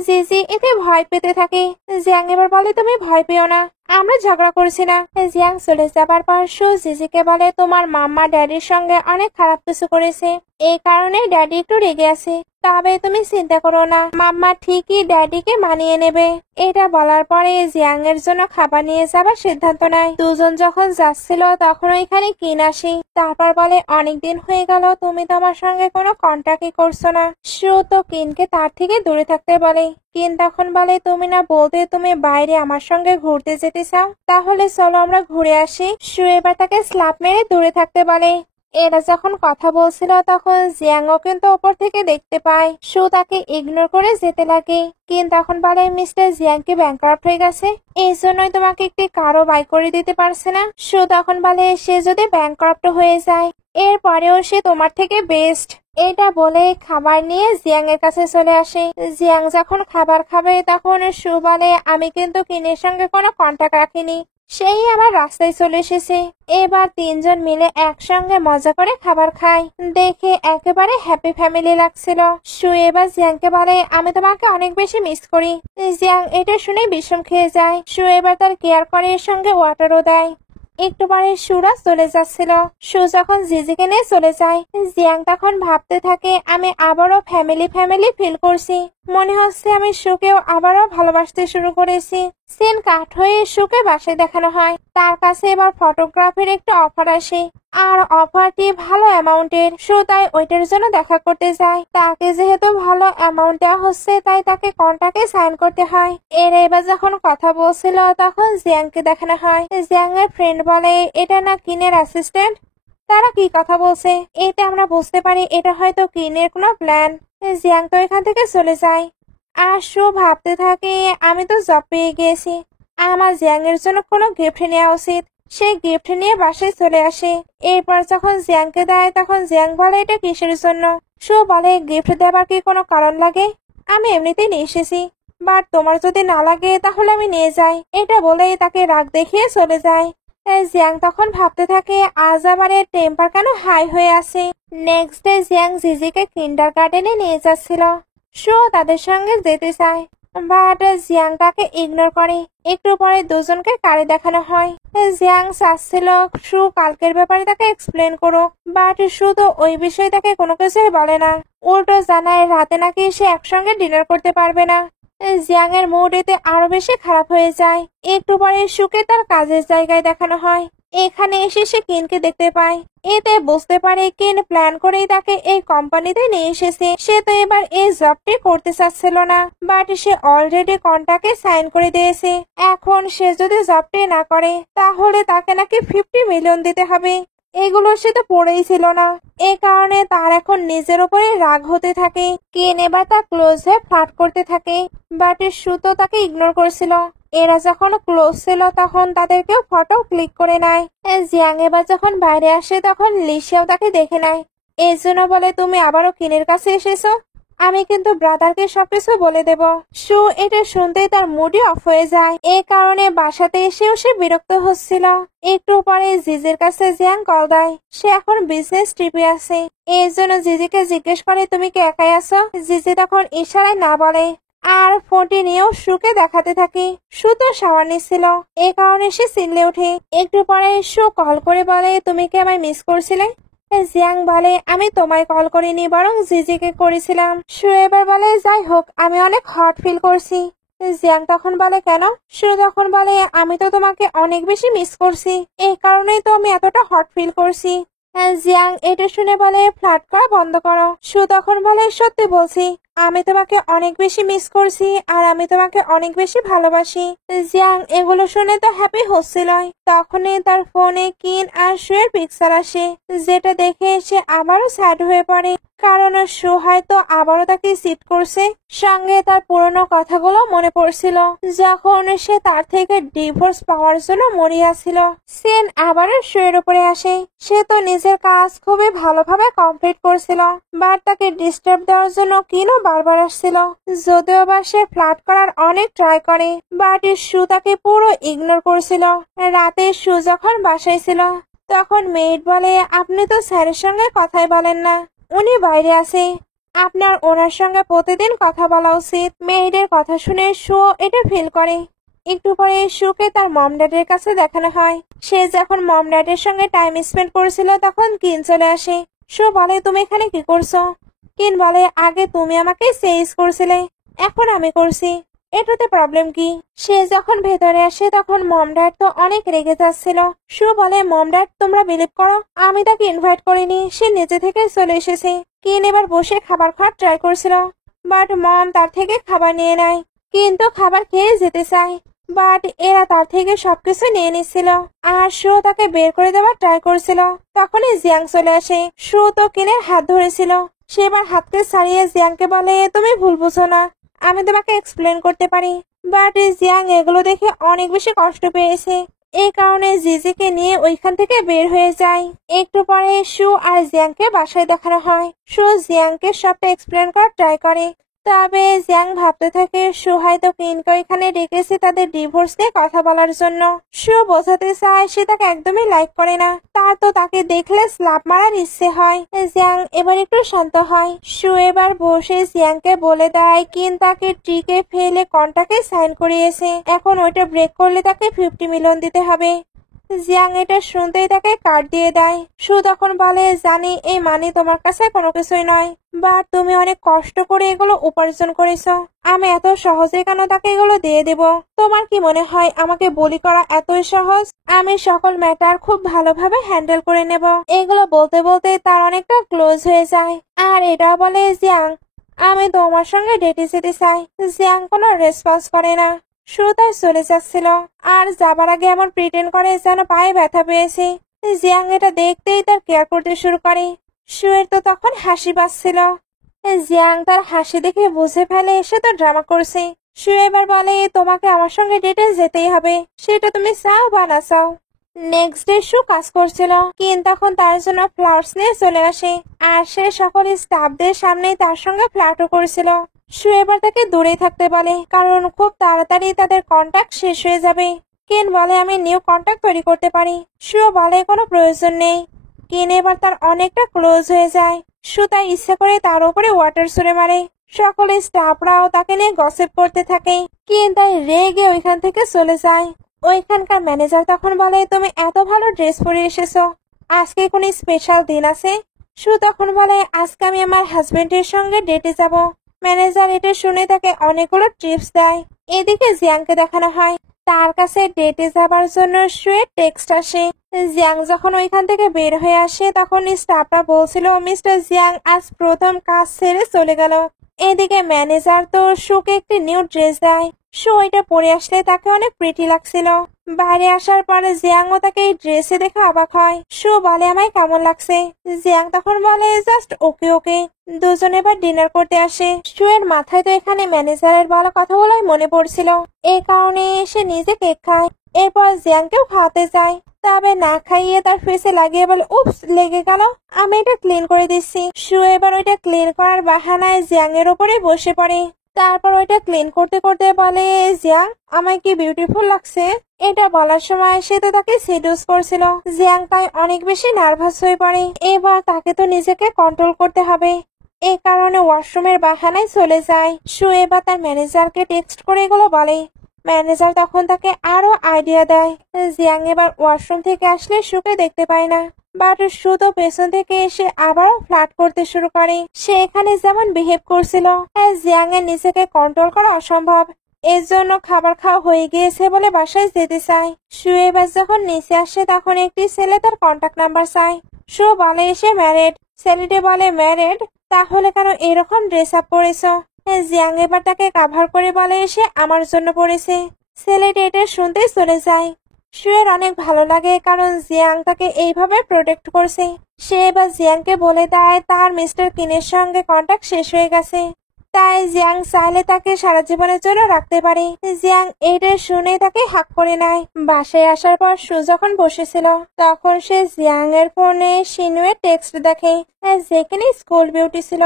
জিজি এতে ভয় পেতে থাকে। জিয়াং এবার বলে তুমি ভয় পেও না, আমরা ঝগড়া করছি না। জিয়াং চলে যাবার পর সু জিজিকে বলে তোমার মাম্মা ড্যাডির সঙ্গে অনেক খারাপ কিছু করেছে, এই কারণে ড্যাডি একটু রেগে আছে। তবে তুমি চিন্তা করো না, মাম্মা ঠিকই ড্যাডিকে মানিয়ে নেবে। এটা বলার পরে জিয়াং এর জন্য খাবার নিয়ে যাবার সিদ্ধান্ত নেয়। দুজন যখন যাচ্ছিল তখন ওইখানে কিন আসি। তারপর বলে অনেকদিন হয়ে গেল তুমি তো আমার সঙ্গে কোনো কন্ট্যাক্টই করছো না। সু তো কিনকে তার থেকে দূরে থাকতে বলে। কিন তখন বলে তুমি না বলতে তুমি বাইরে আমার সঙ্গে ঘুরতে যেতে চাও, তাহলে চলো আমরা ঘুরে আসি। সু এবার তাকে স্ল্যাপ মেরে দূরে থাকতে বলে। এরা যখন কথা বলছিল তখন জিয়াংও কিন্তু ওপর থেকে দেখতে পায়। সু তাকে ইগনোর করে যেতে লাগে। কিন তখন বলে মিস্টার জিয়াং কি ব্যাংকরাপ্ট হয়ে গেছে, এই জন্যই তোমাকে একটি কারও বাই করে দিতে পারছে না। সু তখন বলে সে যদি ব্যাংকরাপ্ট হয়ে যায় এরপরেও সে তোমার থেকে বেস্ট। এটা বলে খাবার নিয়ে জিয়াং এর কাছে চলে আসে। জিয়াং যখন খাবার খাবে তখন সু বলে আমি কিন্তু কিনের সঙ্গে কোনো কন্ট্যাক্ট রাখিনি, সেই আমার রাস্তায় চলে এসেছে। এবার তিনজন মিলে একসঙ্গে মজা করে খাবার খায়, দেখে একেবারে হ্যাপি ফ্যামিলি লাগছিল। সু এবার জিয়াংকে বলে আমি তোমাকে অনেক বেশি মিস করি। জিয়াং এটা শুনে বিষম খেয়ে যায়। সু এবার তার কেয়ার করে এর সঙ্গে ওয়াটারও দেয়। একটু পরে সুরা চলে যাচ্ছিল। সু যখন জিজিকে নিয়ে চলে যায় জিয়াং তখন ভাবতে থাকে আমি আবারও ফ্যামিলি ফ্যামিলি ফিল করছি, মনে হচ্ছে আমি সুকেও আবারও ভালোবাসতে শুরু করেছি। সিন কাট হয়ে সুকে বাসায় দেখানো হয়। তার কাছে এবার ফটোগ্রাফির একটু অফার আসে, আর অফারটি ভালো অ্যামাউন্টের। সু তাই ওইটার জন্য দেখা করতে যায়। তাকে যেহেতু ভালো অ্যামাউন্ট দেওয়া হচ্ছে তাই তাকে কন্ট্রাক্টে সাইন করতে হয়। এর এবার যখন কথা বলছিল তখন জিয়াংকে দেখানো হয়। জিয়াং এর ফ্রেন্ড বলে এটা না কিনের অ্যাসিস্ট্যান্ট। তারা কি কথা বলছে এতে আমরা বুঝতে পারি এটা হয়তো কিনের কোনো প্ল্যান। জিয়াং তো এখান থেকে চলে যায়। আর সু ভাবতে থাকে আমি তো জব পেয়ে গিয়েছি, আমার জিয়াং এর জন্য কোনো গিফট নেওয়া উচিত। সে গিফট নিয়ে বাসায় চলে আসে। এরপর যখন জিয়াংকে দেয় তখন জিয়াং বলে এটা কিসের জন্য। সু বলে গিফট দেবার কি কোনো কারণ লাগে, আমি এমনিতেই নিয়ে এসেছি, বাট তোমার যদি না লাগে তাহলে আমি নিয়ে যাই। এটা বলেই তাকে রাগ দেখিয়ে চলে যায়। জিয়াং তখন ভাবতে থাকে আজ আবার এর টেম্পার কেন হাই হয়ে আছে। নেক্সট ডে জিয়াং জিজিকে কিন্ডার গার্ডেনে নিয়ে যাচ্ছিল। সু তাদের সঙ্গে যেতে চায়, বাট জিয়াং তাকে ইগনোর করে। একটু পরে দুজনকে কারে দেখানো হয়। জিয়াং চাচ্ছিল সু কালকের ব্যাপারে তাকে এক্সপ্লেন করুক, বাট সু তো ওই বিষয়ে তাকে কোনো কিছুই বলে না। উল্টো জানায় রাতে নাকি সে একসঙ্গে ডিনার করতে পারবে না। জিয়াং এর মুড এতে আরো বেশি খারাপ হয়ে যায়। একটু পরে সুকে তার কাজের জায়গায় দেখানো হয়। এখানে এসে সে কিনকে দেখতে পায়। এতে বুঝতে পারে কিন প্ল্যান করেই তাকে এই কোম্পানিতে নিয়ে এসেছে। সে তো এবার এই জবটি করতে চাচ্ছিল না, বাট সে অলরেডি কন্ট্রাক্টে সাইন করে দিয়েছে। এখন সে যদি জবটি না করে তাহলে তাকে নাকি 50 মিলিয়ন দিতে হবে। এগুলো সে তো পড়েই ছিল না, এই কারণে তার এখন নিজের উপরে রাগ হতে থাকে। কিন এবার তার ক্লোজ হয়ে ফ্লার্ট করতে থাকে, বাট সু তো তাকে ইগনোর করেছিল। এরা যখন ক্লোজ ছিল তখন তাদেরকেও ফটো ক্লিক করে নেয়। জিয়াং এবার যখন বাইরে আসে তখন লিশিয়াও তাকে দেখে নেয়। এই জন্য বলে তুমি আবারও কিনের কাছে এসেছো, আমি কিন্তু ব্রাদারকে সবকিছু বলে দেব। সু এটা শুনতেই তার মুডই অফ হয়ে যায়। এই কারণে বাসাতে এসেও সে বিরক্ত হচ্ছিল। একটু পরে জিজির কাছে জিয়াং কল দেয়, সে এখন বিজনেস ট্রিপে আছে। এই জন্য জিজিকে জিজ্ঞেস করে তুমি কি একাই আছো। জিজি তখন ইশারায় না বলে। আর ফোনটি নিয়েও সুকে দেখাতে থাকে। সু তো শাওয়ার নিচ্ছিল, এই কারণে সে চিল্লে ওঠে। একটু পরে সু কল করে বলে, তুমি কি আমায় মিস করছিলে? জিয়াং বলে, আমি তোমায় কল করিনি, বরং জিজিকে করেছিলাম। সু এবার বলে, যাই হোক, আমি অনেক হট ফিল করছি। জিয়াং তখন বলে, কেন? সু তখন বলে, আমি তো তোমাকে অনেক বেশি মিস করছি, এই কারণেই তো আমি এতটা হট ফিল করছি। জিয়াং এটা শুনে বলে, ফ্লার্ট করা বন্ধ করো। সু তখন বলে, সত্যি বলছি, আমি তোমাকে অনেক বেশি মিস করছি আর আমি তোমাকে অনেক বেশি ভালোবাসি। জিয়াং এগুলো শুনে তো হ্যাপি হচ্ছিলই, তখনই তার ফোনে কিন আর সুয়ের পিকচার আসে, যেটা দেখে সে আবারও স্যাড হয়ে পড়ে। কারণ সু হয়তো আবারও তাকে চিট করছে। সঙ্গে তার পুরনো কথাগুলো মনে পড়ছিল, যখন সে তার থেকে ডিভোর্স পাওয়ার জন্য মরিয়া ছিল। সেন আবারও সুয়ের উপরে আসে। সে তো নিজের কাজ খুবই ভালোভাবে কমপ্লিট করছিল, বাট তাকে ডিস্টার্ব দেওয়ার জন্য কিনও বারবার আসছিল। যদিও বা সে ফ্লার্ট করার অনেক ট্রাই করে, বাট সু তাকে পুরো ইগনোর করছিল। রাতে সু যখন বাসায় ছিল, তখন মেয়েড বলে, আপনি তো স্যারের সঙ্গে কথাই বলেন না, উনি বাইরে আছে, আপনার ওনার সঙ্গে প্রতিদিন কথা বলা উচিত। মেয়েদের কথা শুনে সু এটা ফিল করে। একটু পরে সুকে তার মম ড্যাডের কাছে দেখানো হয়। সে যখন মম ড্যাডের সঙ্গে টাইম স্পেন্ড করছিল, তখন কিন চলে আসে। সু বলে, তুমি এখানে কি করছো? কিন বলে, আগে তুমি আমাকে চেঞ্জ করছিলে, এখন আমি করছি, এটাতে প্রবলেম কি? সে যখন ভেতরে আসে, তখন মম ড্যাড তো অনেক রেগে যাচ্ছিল। সু বলে, মম ড্যাড, তোমরা বিলিভ করো, আমি তাকে ইনভাইট করিনি, সে নিজে থেকে চলে এসেছে। কিন এবার বসে খাবার খাওয়ার ট্রাই করছিল, বাট মম তার থেকে খাবার নিয়ে নেয়। কিন্তু খাবার খেয়ে যেতে চায়, বাট এরা তার থেকে সবকিছু নিয়ে নিচ্ছিল আর সু তাকে বের করে দেওয়ার ট্রাই করছিল। তখনই জিয়াং চলে আসে। সু তো কিনের হাত ধরেছিল, সে এবার হাতকে ছাড়িয়ে জিয়াংকে বলে, তুমি ভুল বুঝো না, আমি তোমাকে এক্সপ্লেন করতে পারি। বাট জিয়াং এগুলো দেখে অনেক বেশি কষ্ট পেয়েছে, এই কারণে জিজিকে নিয়ে ওইখান থেকে বের হয়ে যায়। একটু পরে সু আর জিয়াংকে বাসায় দেখানো হয়। সু জিয়াংকে সবটা এক্সপ্লেন করার ট্রাই করে, তবে জিয়াং ভাবতে থাকে সু হয়তো কিনকে এখানে ডেকেছে তাদের ডিভোর্স নিয়ে কথা বলার জন্য। সু বোঝাতে চায় সে তাকে একদমই লাইক করে না, তার তো তাকে দেখলে স্ল্যাপ মারার ইচ্ছে হয়। জিয়াং এবার একটু শান্ত হয়। সু এবার বসে জিয়াংকে বলে দেয় কিন তাকে ট্রিকে ফেলে কন্ট্রাক্টে সাইন করিয়েছে, এখন ওইটা ব্রেক করলে তাকে 50 মিলিয়ন দিতে হবে। জিয়াং এটা শুনতেই তাকে কার্ড দিয়ে দেয়। সু তখন বলে, জানি এই মানি তোমার কাছে কোনো কিছুই নয়, বাট তুমি অনেক কষ্ট করে এগুলো উপার্জন করেছো, আমি এত সহজে কেন তাকে এগুলো দিয়ে দেব? তোমার কি মনে হয় আমাকে বলি করা এতই সহজ? আমি সকল ম্যাটার খুব ভালোভাবে হ্যান্ডেল করে নেব। এগুলো বলতে বলতে তার অনেকটা ক্লোজ হয়ে যায়। আর এটা বলে, জিয়াং, আমি তোমার সঙ্গে ডেটে যেতে চাই। জিয়াং কোনো রেসপন্স করে না। সু তার চলে যাচ্ছিল, আর যাবার আগে এমন প্রিটেন্ড করে যেন পায়ে ব্যথা পেয়েছে। জিয়াং এটা দেখতেই তার কেয়ার করতে শুরু করে। সুয়ের তো তখন হাসি পাচ্ছিল। জিয়াং তার হাসি দেখে বুঝে ফেলে সে তো ড্রামা করছে। সু এবার বলে, তোমাকে আমার সঙ্গে ডেটে যেতেই হবে, সেটা তুমি চাও বা না চাও। নেক্সট ডে সু কাজ করছিল, কিন তখন তার জন্য ফ্লাওয়ার্স নিয়ে চলে আসে, আর সে সকল স্টাফদের সামনেই তার সঙ্গে ফ্লার্টও করছিল। সু এবার তাকে দূরেই থাকতে বলে, কারণ খুব তাড়াতাড়ি তাদের কন্ট্যাক্ট শেষ হয়ে যাবে। কিন বলে, আমি নিউ কন্ট্যাক্ট তৈরি করতে পারি। সু বলে, কোনো প্রয়োজন নেই। কিন এবার তার অনেকটা ক্লোজ হয়ে যায়। সু তাই ইচ্ছা করে তার উপরে ওয়াটার ছুড়ে মারে। সকলে স্টাফরাও তাকে নিয়ে গসিপ করতে থাকে। কিন তাই রেগে ওইখান থেকে চলে যায়। ওইখানকার ম্যানেজার তখন বলে, তুমি এত ভালো ড্রেস পরে এসেছো, আজকে কোনো স্পেশাল দিন আছে? সু তখন বলে, আজকে আমি আমার হাজবেন্ডের সঙ্গে ডেটে যাব। ম্যানেজার এটা শুনে তাকে অনেকগুলো টিপস দেয়। এদিকে জিয়াংকে দেখানো হয়, তার কাছে ডেটে যাবার জন্য সুয়ের টেক্সট আসে। জিয়াং যখন ওইখান থেকে বের হয়ে আসে, তখন স্টাফরা বলছিল মিস্টার জিয়াং আজ প্রথম কাজ ছেড়ে চলে গেল। এদিকে ম্যানেজার তো সুকে একটি নিউ ড্রেস দেয়। সু এটা পরে আসলে তাকে অনেক প্রিটি লাগছিল। বাইরে আসার পরে জিয়াংও তাকে এই ড্রেসে দেখে অবাক হয়। সু বলে, আমায় কেমন লাগছে? জিয়াং তখন বলে, জাস্ট ওকে ওকে। দুজনে এবার ডিনার করতে আসে। সুয়ের মাথায় তো এখানে ম্যানেজারের বলা কথাগুলোই মনে পড়ছিল, এই কারণে সে নিজে কেক খায়। এরপর জিয়াংকেও খাওয়াতে যায়, তবে না খাইয়ে তার ফেসে লাগিয়ে বলে, উপস, লেগে গেল, আমি এটা ক্লিন করে দিচ্ছি। সু এবার ওইটা ক্লিন করার বাহানায় জিয়াং এর উপরে বসে পড়ে। তারপর ওইটা ক্লিন করতে করতে বলে, জিয়াং, আমায় কি বিউটিফুল লাগছে? এটা বলার সময় সে তো তাকে সিডিউস করছিল। জিয়াং তাই অনেক বেশি নার্ভাস হয়ে পড়ে। এবার তাকে তো নিজেকে কন্ট্রোল করতে হবে। এই কারণে ওয়াশরুমের বাহানায় চলে যায়। সু এবার তার ম্যানেজারকে টেক্সট করে এগুলো বলে। ম্যানেজার তখন তাকে আরো আইডিয়া দেয়। জিয়াং এবার ওয়াশরুম থেকে আসলে সুকে দেখতে পায় না, বাট সু তো পেছন থেকে এসে আবারও ফ্লার্ট করতে শুরু করে। সে এখানে যেমন বিহেভ করছিল, জিয়াং এর নিজেকে কন্ট্রোল করা অসম্ভব। এর জন্য খাবার খাওয়া হয়ে গিয়েছে বলে বাসায় যেতে চায়। সু এবার যখন নিচে আসে তখন একটি ছেলে তার কন্টাক্ট নাম্বার চায়। সু বলে এসে ম্যারেড। ছেলেটি বলে ম্যারেড, তাহলে কেন এরকম ড্রেস আপ করেছ? জিয়াং এবার তাকে কাভার করে বলে এসে আমার জন্য পড়েছে। ছেলেটি এটা শুনতে চলে যায়। শুয়ের অনেক ভালো লাগে কারণ জিয়াং তাকে এইভাবে প্রোটেক্ট করছে। সে এবার জিয়াংকে বলে দেয় তার মিস্টার কিনের সঙ্গে কন্টাক্ট শেষ হয়ে গেছে, তাই জিয়াং চাইলে তাকে সারা জীবনের জন্য রাখতে পারে। জিয়াং এটা শুনে তাকে হাক করে নেয়। বাসায় আসার পর সু যখন বসেছিল তখন সে জিয়াং এর ফোনে শিনুয়ের টেক্সট দেখে, যেখানে স্কুল বিউটি ছিল।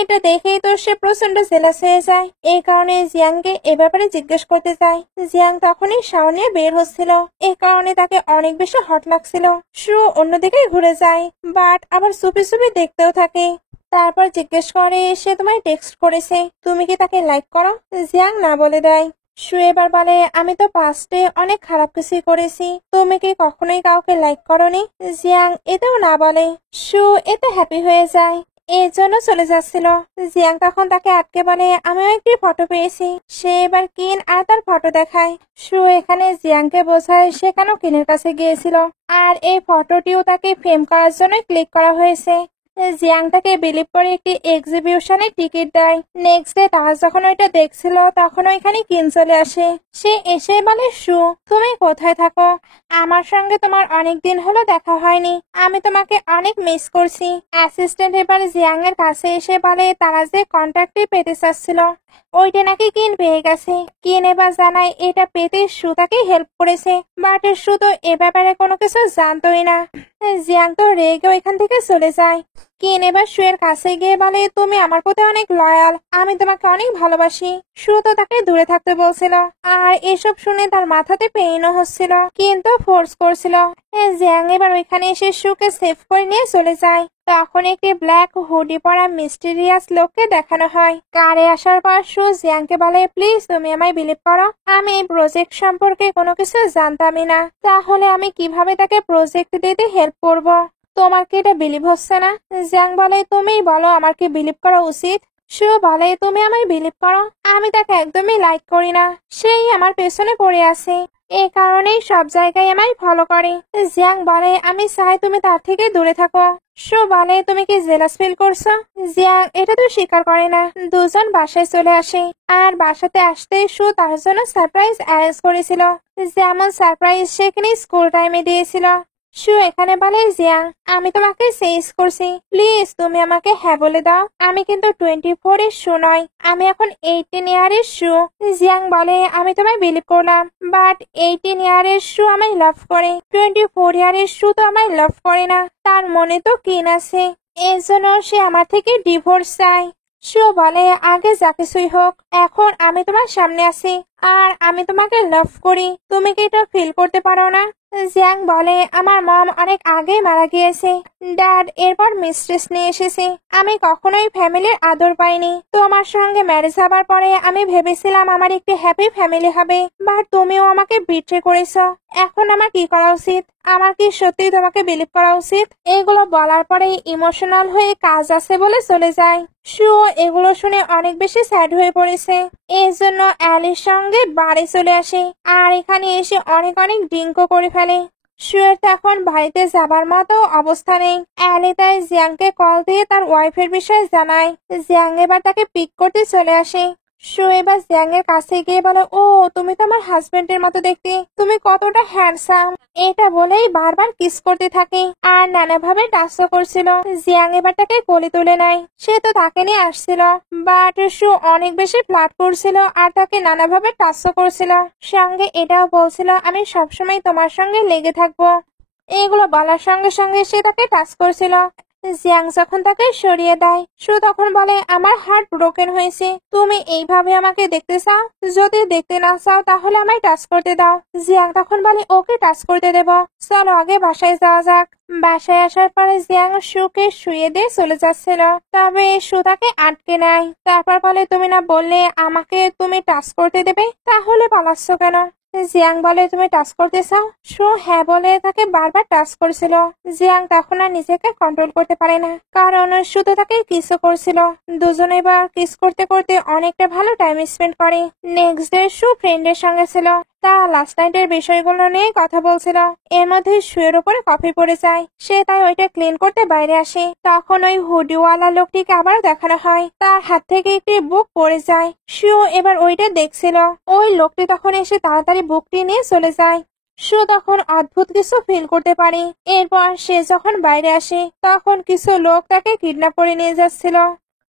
এটা দেখেই তো সে প্রচন্ড জেলাস হয়ে যায়। এই কারণে জিয়াংকে এ ব্যাপারে জিজ্ঞেস করতে চায়। জিয়াং তখনই শাওয়ার নিয়ে বের হচ্ছিল, এই কারণে তাকে অনেক বেশি হট লাগছিল। সু অন্যদিকে ঘুরে যায়, বাট আবার চুপি চুপি দেখতেও থাকে। তারপর জিজ্ঞেস করে সে তোমায় টেক্সট করেছে, তুমি কি তাকে লাইক করো? জিয়াং না বলে দেয়। সু এবার বলে আমি তো পাস্টে অনেক খারাপ কিছুই করেছি, তুমি কি কখনোই কাউকে লাইক করনি? জিয়াং এতেও না বলে। সু এতে হ্যাপি হয়ে যায়, এর জন্য চলে যাচ্ছিল। জিয়াং তখন তাকে আটকে বলে আমিও একটি ফটো পেয়েছি। সে এবার কিন আর তার ফটো দেখায়। সু এখানে জিয়াংকে বোঝায় সে কেন কিনের কাছে গিয়েছিল, আর এই ফটোটিও তাকে ফ্রেম করার জন্য ক্লিক করা হয়েছে। জিয়াং তাকে বিলিভ করে একটি এক্সিবিশনে টিকিট দেয়। নেক্সট ডে তারা যখন ওইটা দেখছিল তখন ওইখানে কিন চলে আসে। সে এসে বলে সু তুমি কোথায় থাকো? আমার সঙ্গে তোমার অনেক দিন হলো দেখা হয়নি, আমি তোমাকে অনেক মিস করছি। অ্যাসিস্ট্যান্ট এবার জিয়াং এর কাছে এসে বলে তারা যে কন্ট্রাক্টে পেতে চাচ্ছিল ওইটা নাকি কিন পেয়ে গেছে। কিন এবার জানায় এটা পেতে সু তাকে হেল্প করেছে, বাট সু তো এ ব্যাপারে কোনো কিছু জানতোই না। জিয়াং তো রেগে ওইখান থেকে চলে যায়। কিন এবার সুয়ের কাছে গিয়ে বলে তুমি আমার প্রতি অনেক লয়াল, আমি তোমাকে অনেক ভালোবাসি। সু তো তাকে দূরে থাকতে বলছিল, আর এসব শুনে তার মাথাতে পেইনও হচ্ছিল, কিন্তু ফোর্স করছিল। জিয়াং এবার ওইখানে এসে সুকে সেভ করে নিয়ে চলে যায়। তখন একটি ব্ল্যাক হুডি পরা মিস্টিরিয়াস লোককে দেখানো হয়। কারে আসার পর সু জিয়াংকে বলে প্লিজ তুমি আমায় বিলিভ করো, আমি এই প্রজেক্ট সম্পর্কে কোনো কিছু জানতামই না, তাহলে আমি কিভাবে তাকে প্রজেক্ট দিতে হেল্প করব? তোমার কি এটা বিলিভ হচ্ছে না? জিয়াং বলে তুমিই বলো আমার কি বিলিভ করা উচিত। সু বলে তুমি আমায় বিলিভ করো, আমি তাকে একদমই লাইক করি না, সেই আমার পেছনে পড়ে আছে, এই কারণেই সব জায়গায় আমায় ফলো করে। জিয়াং বলে আমি চাই তুমি তার থেকে দূরে থাকো। সু বলে তুমি কি জেলাস ফিল করছো? জিয়াং এটা তো স্বীকার করে না। দুজন বাসায় চলে আসে, আর বাসাতে আসতেই সু তার জন্য সারপ্রাইজ অ্যারেঞ্জ করেছিল, যেমন সারপ্রাইজ সেখানে স্কুল টাইমে দিয়েছিল। সু এখানে বলে জিয়াং আমি তোমাকে চেঞ্জ করছি, প্লিজ তুমি আমাকে হ্যাঁ বলে দাও, আমি কিন্তু 24 এর সু নয়, আমি এখন 18 ইয়ারের সু। জিয়াং বলে আমি তোমায় বিলিভ করলাম, বাট 18 ইয়ারের সু আমায় লাভ করে, 24 ইয়ারের সু তো আমায় লাভ করে না, তার মনে তো কিন আছে, এর জন্য সে আমার থেকে ডিভোর্স চায়। সু বলে আগে যা কিছুই হোক, এখন আমি তোমার সামনে আছি, আর আমি তোমাকে লাভ করি, তুমি কি এটা ফিল করতে পারো না? জিয়াং বলে আমার মম অনেক আগে মারা গিয়েছে, ড্যাড এরপর মিস্ট্রেস নিয়ে এসেছে, আমি কখনোই ফ্যামিলির আদর পাইনি। তোমার সঙ্গে ম্যারেজ হবার পরে আমি ভেবেছিলাম আমার একটি হ্যাপি ফ্যামিলি হবে, বাট তুমিও আমাকে বিট্রে করেছো, এখন আমার কি করা উচিত? আমার কি সত্যি তোমাকে বিলিভ করা উচিত? এগুলো বলার পরে ইমোশনাল হয়ে কাজ আছে বলে চলে যায়। সু এগুলো শুনে অনেক বেশি স্যাড হয়ে পড়েছে, এর জন্য অ্যালির সঙ্গে বাড়ি চলে আসে, আর এখানে এসে অনেক অনেক ড্রিঙ্কও করে ফেলে। সুয়ের তখন বাড়িতে যাবার মতো অবস্থা নেই। অ্যালি তাই জিয়াংকে কল দিয়ে তার ওয়াইফের বিষয়ে জানায়। জিয়াং এবার তাকে পিক করতে চলে আসে। সু এবার জিয়াং এর কাছে গিয়ে বলে ও তুমি তো আমার হাজবেন্ডের মতো দেখতে, তুমি কতটা হ্যান্ডসাম, এটা বলেই বারবার কিস করতে থাকে, আর নানাভাবে টাচও করছিল। জিয়াং এবার তাকে কোলে তুলে নেয়, সে তো তাকে নিয়ে আসছিল, বাট সু অনেক বেশি ফ্লার্ট করছিল আর তাকে নানাভাবে টাচও করছিল, সঙ্গে এটাও বলছিল আমি সবসময় তোমার সঙ্গে লেগে থাকবো। এগুলো বলার সঙ্গে সঙ্গে সে তাকে টাচ করছিল। জিয়াং যখন তাকে সরিয়ে দেয়, সু তখন বলে আমার হার্ট ব্রোকেন হয়েছে, তুমি এইভাবে আমাকে দেখতে চাও? যদি দেখতে না চাও তাহলে আমায় টাচ করতে দাও। জিয়াং তখন বলে ওকে টাচ করতে দেব, চলো আগে বাসায় যাওয়া যাক। বাসায় আসার পরে জিয়াং সুকে শুয়ে দিয়ে চলে যাচ্ছিল, তবে সু তাকে আটকে নেয়। তারপর বলে তুমি না বললে আমাকে তুমি টাচ করতে দেবে, তাহলে পালাচ্ছ কেন? জিয়াং বলে তুমি টাচ করতে চাও? সু হ্যাঁ বলে তাকে বারবার টাচ করছিল। জিয়াং তখন আর নিজেকে কন্ট্রোল করতে পারে না, কারণ শুধু তাকে কিসও করছিল। দুজনে এবার কিস করতে করতে অনেকটা ভালো টাইম স্পেন্ড করে। নেক্সট ডে সু ফ্রেন্ডের সঙ্গে ছিল, তারা লাস্ট নাইটের বিষয়গুলো নিয়ে কথা বলছিল। এর মধ্যে শুয়ের উপরে কফি পড়ে যায়, সে তাই ওইটা ক্লিন করতে বাইরে আসে। তখন ওই হুডিওয়ালা লোকটিকে আবার দেখানো হয়, তার হাত থেকে একটি বুক পড়ে যায়। সু এবার ওইটা দেখছিল, ওই লোকটি তখন এসে তাড়াতাড়ি বুকটি নিয়ে চলে যায়। সু তখন অদ্ভুত কিছু ফিল করতে পারে। এরপর সে যখন বাইরে আসে তখন কিছু লোক তাকে কিডন্যাপ করে নিয়ে যাচ্ছিল।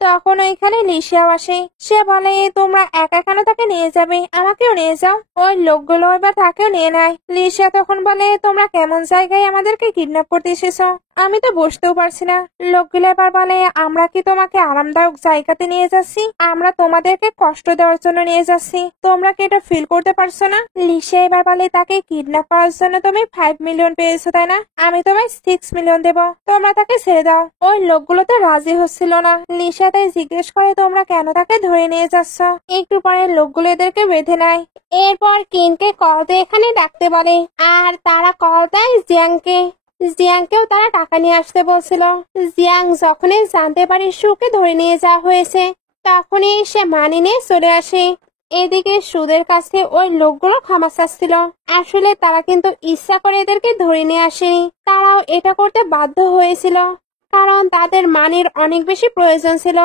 তখন ওইখানে লিশিয়াও আসে, সে বলে তোমরা একা কেন তাকে নিয়ে যাবে, আমাকেও নিয়ে যাও। ওই লোকগুলো এবার তাকেও নিয়ে নেয়। লিশিয়া তখন বলে তোমরা কেমন জায়গায় আমাদেরকে কিডন্যাপ করতে এসেছো, আমি তো বসতেও পারছি না। লোকগুলো এবার বলে আমরা কি তোমাকে আরামদায়ক জায়গাতে নিয়ে যাচ্ছি, আমরা তোমাদেরকে কষ্ট দেওয়ার জন্য নিয়ে যাচ্ছি, তোমরা কি এটা ফিল করতে পারছো না? লিশিয়া এবার বলে তাকে কিডন্যাপ করার জন্য তুমি 5 মিলিয়ন পেয়েছো তাই না, আমি তোমায় 6 মিলিয়ন দেবো, তোমরা তাকে ছেড়ে দাও। ওই লোকগুলো তো রাজি হচ্ছিল না। লিশিয়া তাই জিজ্ঞেস করে তোমরা কেন তাকে ধরে নিয়ে যাচ্ছ। একটু পরে লোকগুলো এদেরকে বেঁধে নেয়। এরপর কিনকে কল দিয়ে এখানে ডাকতে বলে, আর তারা কল দেয় জিয়াংকে। জিয়াংকেও তারা টাকা নিয়ে আসতে বলছিল। জিয়াং যখনই জানতে পারে সুকে ধরে নিয়ে যাওয়া হয়েছে, তখনই সে মানি নিয়ে চলে আসে। এদিকে সুদের কাছে ওই লোকগুলো ক্ষমা চাচ্ছিল। আসলে তারা কিন্তু ইচ্ছা করে এদেরকে ধরে নিয়ে আসেনি, তারাও এটা করতে বাধ্য হয়েছিল, কারণ তাদের মানির অনেক বেশি প্রয়োজন ছিল।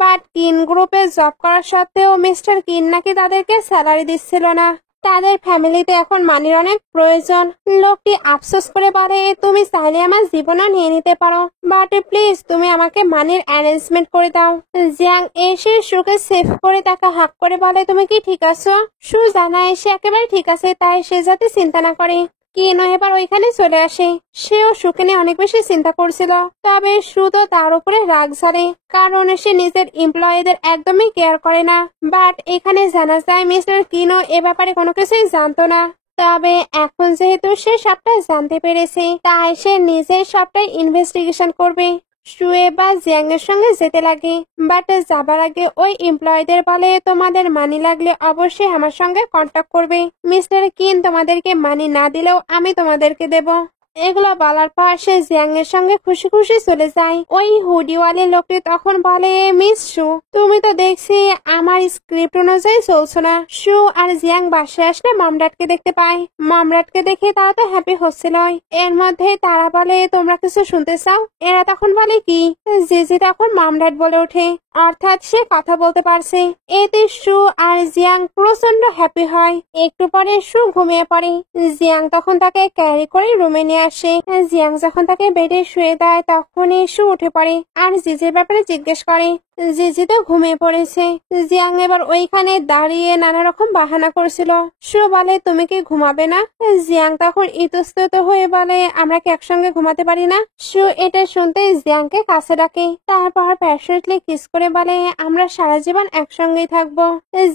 বাট কিন গ্রুপে জব করার সত্ত্বেও মিস্টার কিন নাকি তাদেরকে স্যালারি দিচ্ছিল না। তাদের ফ্যামিলিতে এখন মানির অনেক প্রয়োজন। লোকটি আফসোস করে বলে তুমি চাইলে আমার জীবনও নিয়ে নিতে পারো, বাট প্লিজ তুমি আমাকে মানির অ্যারেঞ্জমেন্ট করে দাও। জিয়াং এসে সুকে সেভ করে তাকে হাক করে বলে তুমি কি ঠিক আছো? সু জানায় সে একেবারে ঠিক আছে, তাই সে যাতে চিন্তা না করে। কিনো এবার ওইখানে চলে আসে, সেও সুকে নিয়ে অনেক বেশি চিন্তা করছিল। তবে সু তো তার উপরে রাগ ঝাড়ে, কারণ সে নিজের এমপ্লয়ীদের একদমই কেয়ার করে না। বাট এখানে জানা যায় মিস্টার কিনো এ ব্যাপারে কোনো কিছুই জানতো না। তবে এখন যেহেতু সে সবটা জানতে পেরেছে, তাই সে নিজের সবটাই ইনভেস্টিগেশন করবে। শুয়ে বা জিয়াং এর সঙ্গে যেতে লাগে, বাট যাবার আগে ওই এমপ্লয়ীদের বলে তোমাদের মানি লাগলে অবশ্যই আমার সঙ্গে কন্ট্যাক্ট করবে, মিস্টার কিন তোমাদেরকে মানি না দিলেও আমি তোমাদেরকে দেব। এগুলো বলার পর সে জিয়াং এর সঙ্গে খুশি খুশি চলে যায়। ওই হুডিওয়ালি লোকটি তখন বলে মিস সু তুমি তো দেখছি আমার স্ক্রিপ্ট অনুযায়ী চলছো না। সু আর জিয়াং বাসায় আসলে মমডাটকে দেখতে পায়। মমডাটকে দেখে তারা তো হ্যাপি হচ্ছিল। এর মধ্যে তারা বলে তোমরা কিছু শুনতে চাও? এরা তখন বলে কি? জিজি তখন মমডাট বলে ওঠে, অর্থাৎ সে কথা বলতে পারছে। এতে সু আর জিয়াং প্রচন্ড হ্যাপি হয়। একটু পরে সু ঘুমিয়ে পড়ে। জিয়াং তখন তাকে ক্যারি করে রুমে নিয়ে আসে। জিয়াং যখন তাকে বেডে শুয়ে দেয় তখনই সু উঠে পড়ে আর জিজির ব্যাপারে জিজ্ঞেস করে। জিজি তো ঘুমিয়ে পড়েছে। জিয়াং এবার ওইখানে দাঁড়িয়ে নানা রকম বাহানা করছিল। সু বলে তুমি কি ঘুমাবে না? জিয়াং তখন ইতস্তত হয়ে বলে আমরা কি একসঙ্গে ঘুমাতে পারি না? সু এটা শুনতে জিয়াংকে কাছে ডাকে, তারপর প্যাশনেটলি কিস করে বলে আমরা সারা জীবন একসঙ্গেই থাকবো।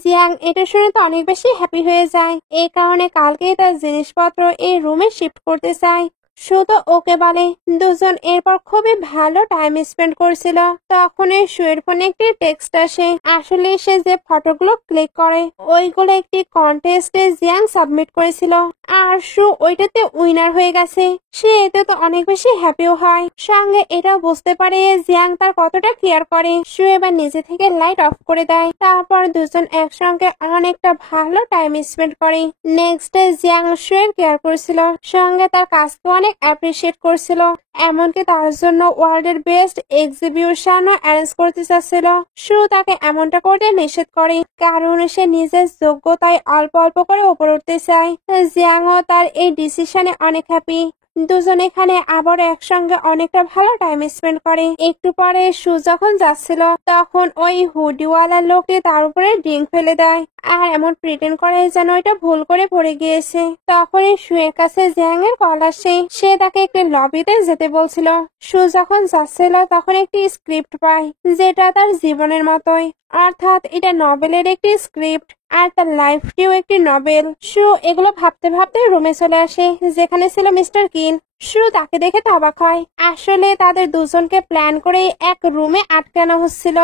জিয়াং এটা শুনে তো অনেক বেশি হ্যাপি হয়ে যায়। এই কারণে কালকেই তার জিনিসপত্র এই রুমে শিফট করতে চায়। সু তো ওকে বলে। দুজন এরপর খুবই ভালো টাইম স্পেন্ড করছিল। তখন সুয়ের ফোনে একটি টেক্সট আসে। আসলে সে যে ফটোগুলো ক্লিক করে ওইগুলো একটি কন্টেস্টে জিয়াং সাবমিট করেছিল, আর সু ওইটাতে উইনার হয়ে গেছে। সে এতে তো অনেক বেশি হ্যাপিও হয়, সঙ্গে এটাও বুঝতে পারে জিয়াং তার কতটা কেয়ার করে। সু এবার নিজে থেকে লাইট অফ করে দেয়। তারপর দুজন একসঙ্গে অনেকটা ভালো টাইম স্পেন্ড করে। নেক্সট ডে জিয়াং সুয়ের কেয়ার করছিল, সঙ্গে তার কাজকে অনেক অ্যাপ্রিসিয়েট করছিল। এমনকি তার জন্য ওয়ার্ল্ডের বেস্ট এক্সিবিশনও অ্যারেঞ্জ করতে চাচ্ছিল। সু তাকে এমনটা করতে নিষেধ করে, কারণ সে নিজের যোগ্যতায় অল্প অল্প করে উপরে উঠতে চায়। জিয়াংও তার এই ডিসিশনে অনেক হ্যাপি। দুজন এখানে আবার একসঙ্গে অনেকটা ভালো টাইম স্পেন্ড করে। একটু পরে সু যখন যাচ্ছিল তখন ওই হুডিওয়ালা লোকটি তার উপরে ড্রিঙ্ক ফেলে দেয় আর এমন প্রিটেন্ড করে যেন এটা ভুল করে পড়ে গিয়েছে। তখনই সুয়ের কাছে জিয়াং এর কল আসে, সে তাকে একটি লবিতে যেতে বলছিল। সু যখন যাচ্ছিল তখন একটি স্ক্রিপ্ট পায় যেটা তার জীবনের মতোই, অর্থাৎ এটা নভেলের একটি স্ক্রিপ্ট আর তার লাইফটিও একটি নভেল। সু এগুলো ভাবতে ভাবতে রুমে চলে আসে যেখানে ছিল মিস্টার কিন। সু তাকে দেখে অবাক হয়, আসলে তাদের দুজনকে প্ল্যান করে এক রুমে আটকানো হচ্ছিল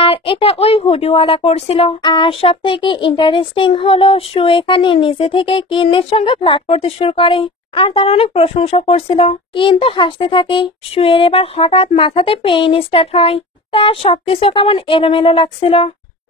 আর এটা ওই হুডিওয়ালা করছিল। আর সব থেকে ইন্টারেস্টিং হলো সু এখানে নিজে থেকে কিনের সঙ্গে ফ্লার্ট করতে শুরু করে আর তার অনেক প্রশংসা করছিল, কিন্তু হাসতে থাকে। সুয়ের এবার হঠাৎ মাথাতে পেইন স্টার্ট হয়, তার সবকিছু কেমন এলোমেলো লাগছিল,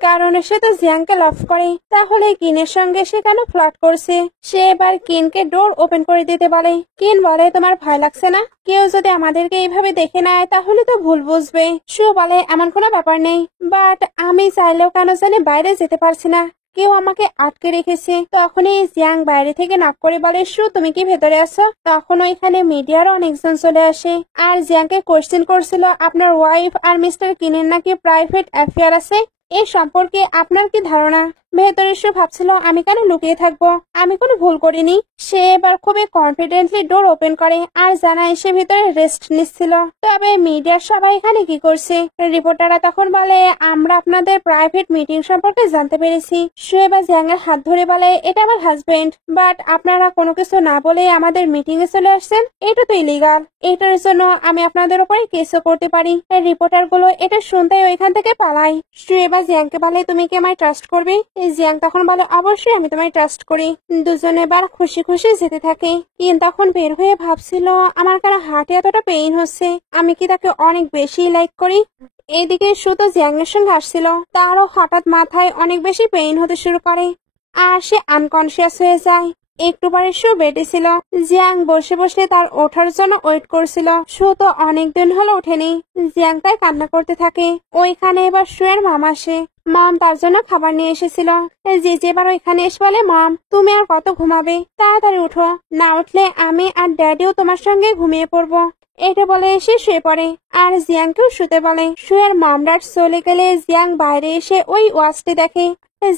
কারণ সে তো জিয়াংকে লাভ করে, তাহলে কিনের সঙ্গে সে কেন ফ্লার্ট করছে। সে এবার কিনকে ডোর ওপেন করে দিতে বলে। কিন বলে, তোমার ভয় লাগছে না? কেউ যদি আমাদেরকে এইভাবে দেখে নেয় তাহলে তো ভুল বুঝবে। সু বলে, এমন কোনো ব্যাপার নেই, বাট আমি চাইলেও কেন জানি বাইরে যেতে পারছি না, কেউ আমাকে আটকে রেখেছে। তখনই জিয়াং বাইরে থেকে নক করে বলে, সু তুমি কি ভেতরে আছো? তখন ওইখানে মিডিয়ার অনেকজন চলে আসে আর জিয়াংকে কোশ্চেন করছিল, আপনার ওয়াইফ আর মিস্টার কিনের নাকি প্রাইভেট অ্যাফেয়ার আছে, এই সম্পর্কে আপনার কি ধারণা? ভেতরে সে ভাবছিল, আমি কেন লুকিয়ে থাকবো, আমি কোনো ভুল করিনি। সে এবার খুবই কনফিডেন্টলি ডোর ওপেন করে আর জানায় সে ভিতরে রেস্ট নিচ্ছিল। তবে মিডিয়ার সবাই এখানে কি করছে? রিপোর্টাররা তখন বলে, আমরা আপনাদের প্রাইভেট মিটিং সম্পর্কে জানতে পেরেছি। সে এবার জিয়াং এর হাত ধরে বলে, এটা আমার হাজবেন্ড, বাট আপনারা কোনো কিছু না বলে আমাদের মিটিং এ চলে আসছেন, এটা তো ইলিগাল। এটার জন্য আমি আপনাদের উপরে কেসও করতে পারি। রিপোর্টার গুলো এটা শুনতে ওইখান থেকে পালায়। সে এবার জিয়াংকে বলে, তুমি কি আমায় ট্রাস্ট করবে? জিয়াং তখন বলে, অবশ্যই আমি তোমায় ট্রাস্ট করি। দুজনে এবার খুশি খুশি যেতে থাকে। কিন তখন বের হয়ে ভাবছিল, আমার কেন হার্টে এতটা পেইন হচ্ছে, আমি কি তাকে অনেক বেশি লাইক করি? এইদিকে সু তো জিয়াং এর সঙ্গে আসছিল, তারও হঠাৎ মাথায় অনেক বেশি পেইন হতে শুরু করে আর সে আনকনসিয়াস হয়ে যায়। একটু পরে সু বেডে ছিল, জিয়াং বসে বসে তার ওঠার জন্য ওয়েট করছিল। সু তো অনেকদিন হলো ওঠেনি। জিয়াং তাই কান্না করতে থাকে। ওইখানে এবার সুয়ের মামা আসে। মম তার জন্য খাবার নিয়ে এসেছিল। জিজি এবার ওইখানে এসে বলে, মম তুমি আর কত ঘুমাবে, তাড়াতাড়ি উঠো, না উঠলে আমি আর ড্যাডিও তোমার সঙ্গে ঘুমিয়ে পড়বো। এটা বলে এসে শুয়ে পড়ে আর জিয়াংকেও শুতে বলে। সুয়ের মামরাট চলে গেলে জিয়াং বাইরে এসে ওই ওয়াচটি দেখে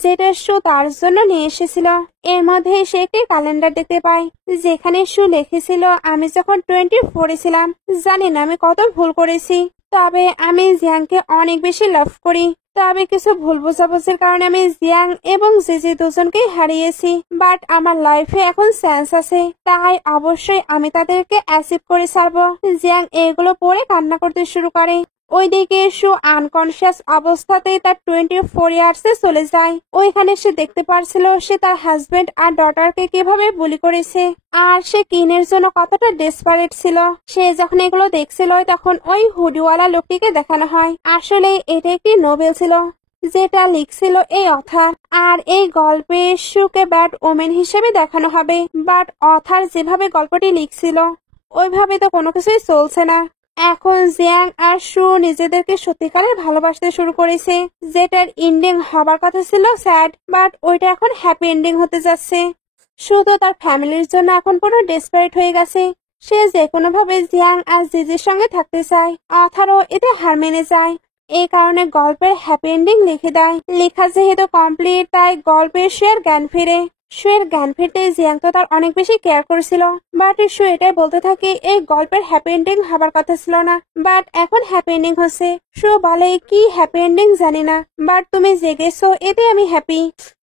যেটা সু তার জন্য নিয়ে এসেছিল। এর মধ্যে সে একটি ক্যালেন্ডার দেখতে পায় যেখানে সু লিখেছিল, আমি যখন 24 ছিলাম, জানি না আমি কত ভুল করেছি, তবে আমি জিয়াংকে অনেক বেশি লাভ করি। তবে কিছু ভুল বোঝাবুঝির কারণে আমি জিয়াং এবং জিজি দুজনকেই হারিয়েছি, বাট আমার লাইফে এখন চান্স আছে, তাই অবশ্যই আমি তাদেরকে অ্যাচিভ করে ছাড়বো। জিয়াং এগুলো পড়ে কান্না করতে শুরু করে। ওইদিকে সু আনকনসিয়াস অবস্থাতেই তার 24 ইয়ার্সে চলে যায়। ওইখানে সে দেখতে পারছিল সে তার হাজবেন্ড আর ডটারকে কিভাবে বুলি করেছে আর সে কিনের জন্য কতটা ডেসপারেট ছিল। সে যখন এগুলো দেখছিল তখন ওই হুডিওয়ালা লোকটিকে দেখানো হয়। আসলে এটা একটি নোবেল ছিল যেটা লিখছিল এই অথার, আর এই গল্পে সুকে ব্যাড ওমেন হিসেবে দেখানো হবে, বাট অথার যেভাবে গল্পটি লিখছিল ওইভাবে তো কোনো কিছুই চলছে না। এখন জিয়াং আর সু নিজেদেরকে সত্যিকারের ভালোবাসতে শুরু করেছে, যেটার এন্ডিং হবার কথা ছিল স্যাড, বাট ওইটা এখন হ্যাপি এন্ডিং হতে যাচ্ছে। সু তো তার ফ্যামিলির জন্য এখন পুরো ডেসপারেট হয়ে গেছে। সে যে কোনো ভাবে জিয়াং আর জিজির সঙ্গে থাকতে চায়। অথারও এতে হার মেনে যায়। এই কারণে গল্পের হ্যাপি এন্ডিং লিখে দেয়। লেখা যেহেতু কমপ্লিট, তাই গল্পের সুয়ের জ্ঞান ফিরে। সুয়ের জ্ঞান ফিরতে জিয়াং তো তার অনেক বেশি কেয়ার করেছিল, বাট সু এটাই বলতে থাকে এই গল্পের হ্যাপি এন্ডিং হবার কথা ছিল না, বাট এখন হ্যাপি এন্ডিং হচ্ছে। সু বলে, কি হ্যাপি এন্ডিং জানি না, বাট তুমি জেগেছো এতে আমি হ্যাপি।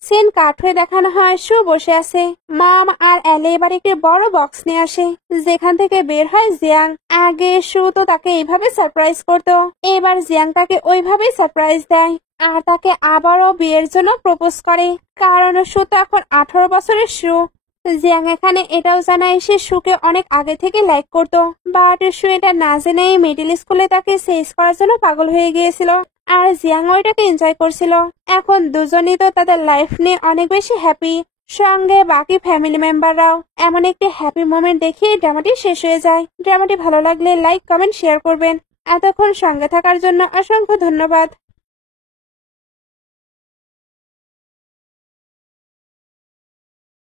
সিন কাট হয়ে দেখানো হয় সু বসে আছে। মম আর এলে এবার একটি বড় বক্স নিয়ে আসে যেখান থেকে বের হয় জিয়াং। আগে সু তো তাকে এইভাবে সারপ্রাইজ করতো, এবার জিয়াং তাকে ওইভাবেই সারপ্রাইজ দেয় আর তাকে আবারও বিয়ের জন্য প্রপোজ করে, কারণ সু তো এখন 18 বছরের সু। জিয়াং এখানে এটাও জানায় সে সুকে অনেক আগে থেকে লাইক করতো, বাট সু এটা না জেনেই মিডিল স্কুলে তাকে চেঞ্জ করার জন্য পাগল হয়ে গিয়েছিল আর জিয়াং ওইটাকে এনজয় করছিল। এখন দুজনেই তো তাদের লাইফ নিয়ে অনেক বেশি হ্যাপি, সঙ্গে বাকি ফ্যামিলি মেম্বাররাও। এমন একটি হ্যাপি মোমেন্ট দেখিয়ে ড্রামাটি শেষ হয়ে যায়। ড্রামাটি ভালো লাগলে লাইক, কমেন্ট, শেয়ার করবেন। এতক্ষণ সঙ্গে থাকার জন্য অসংখ্য ধন্যবাদ।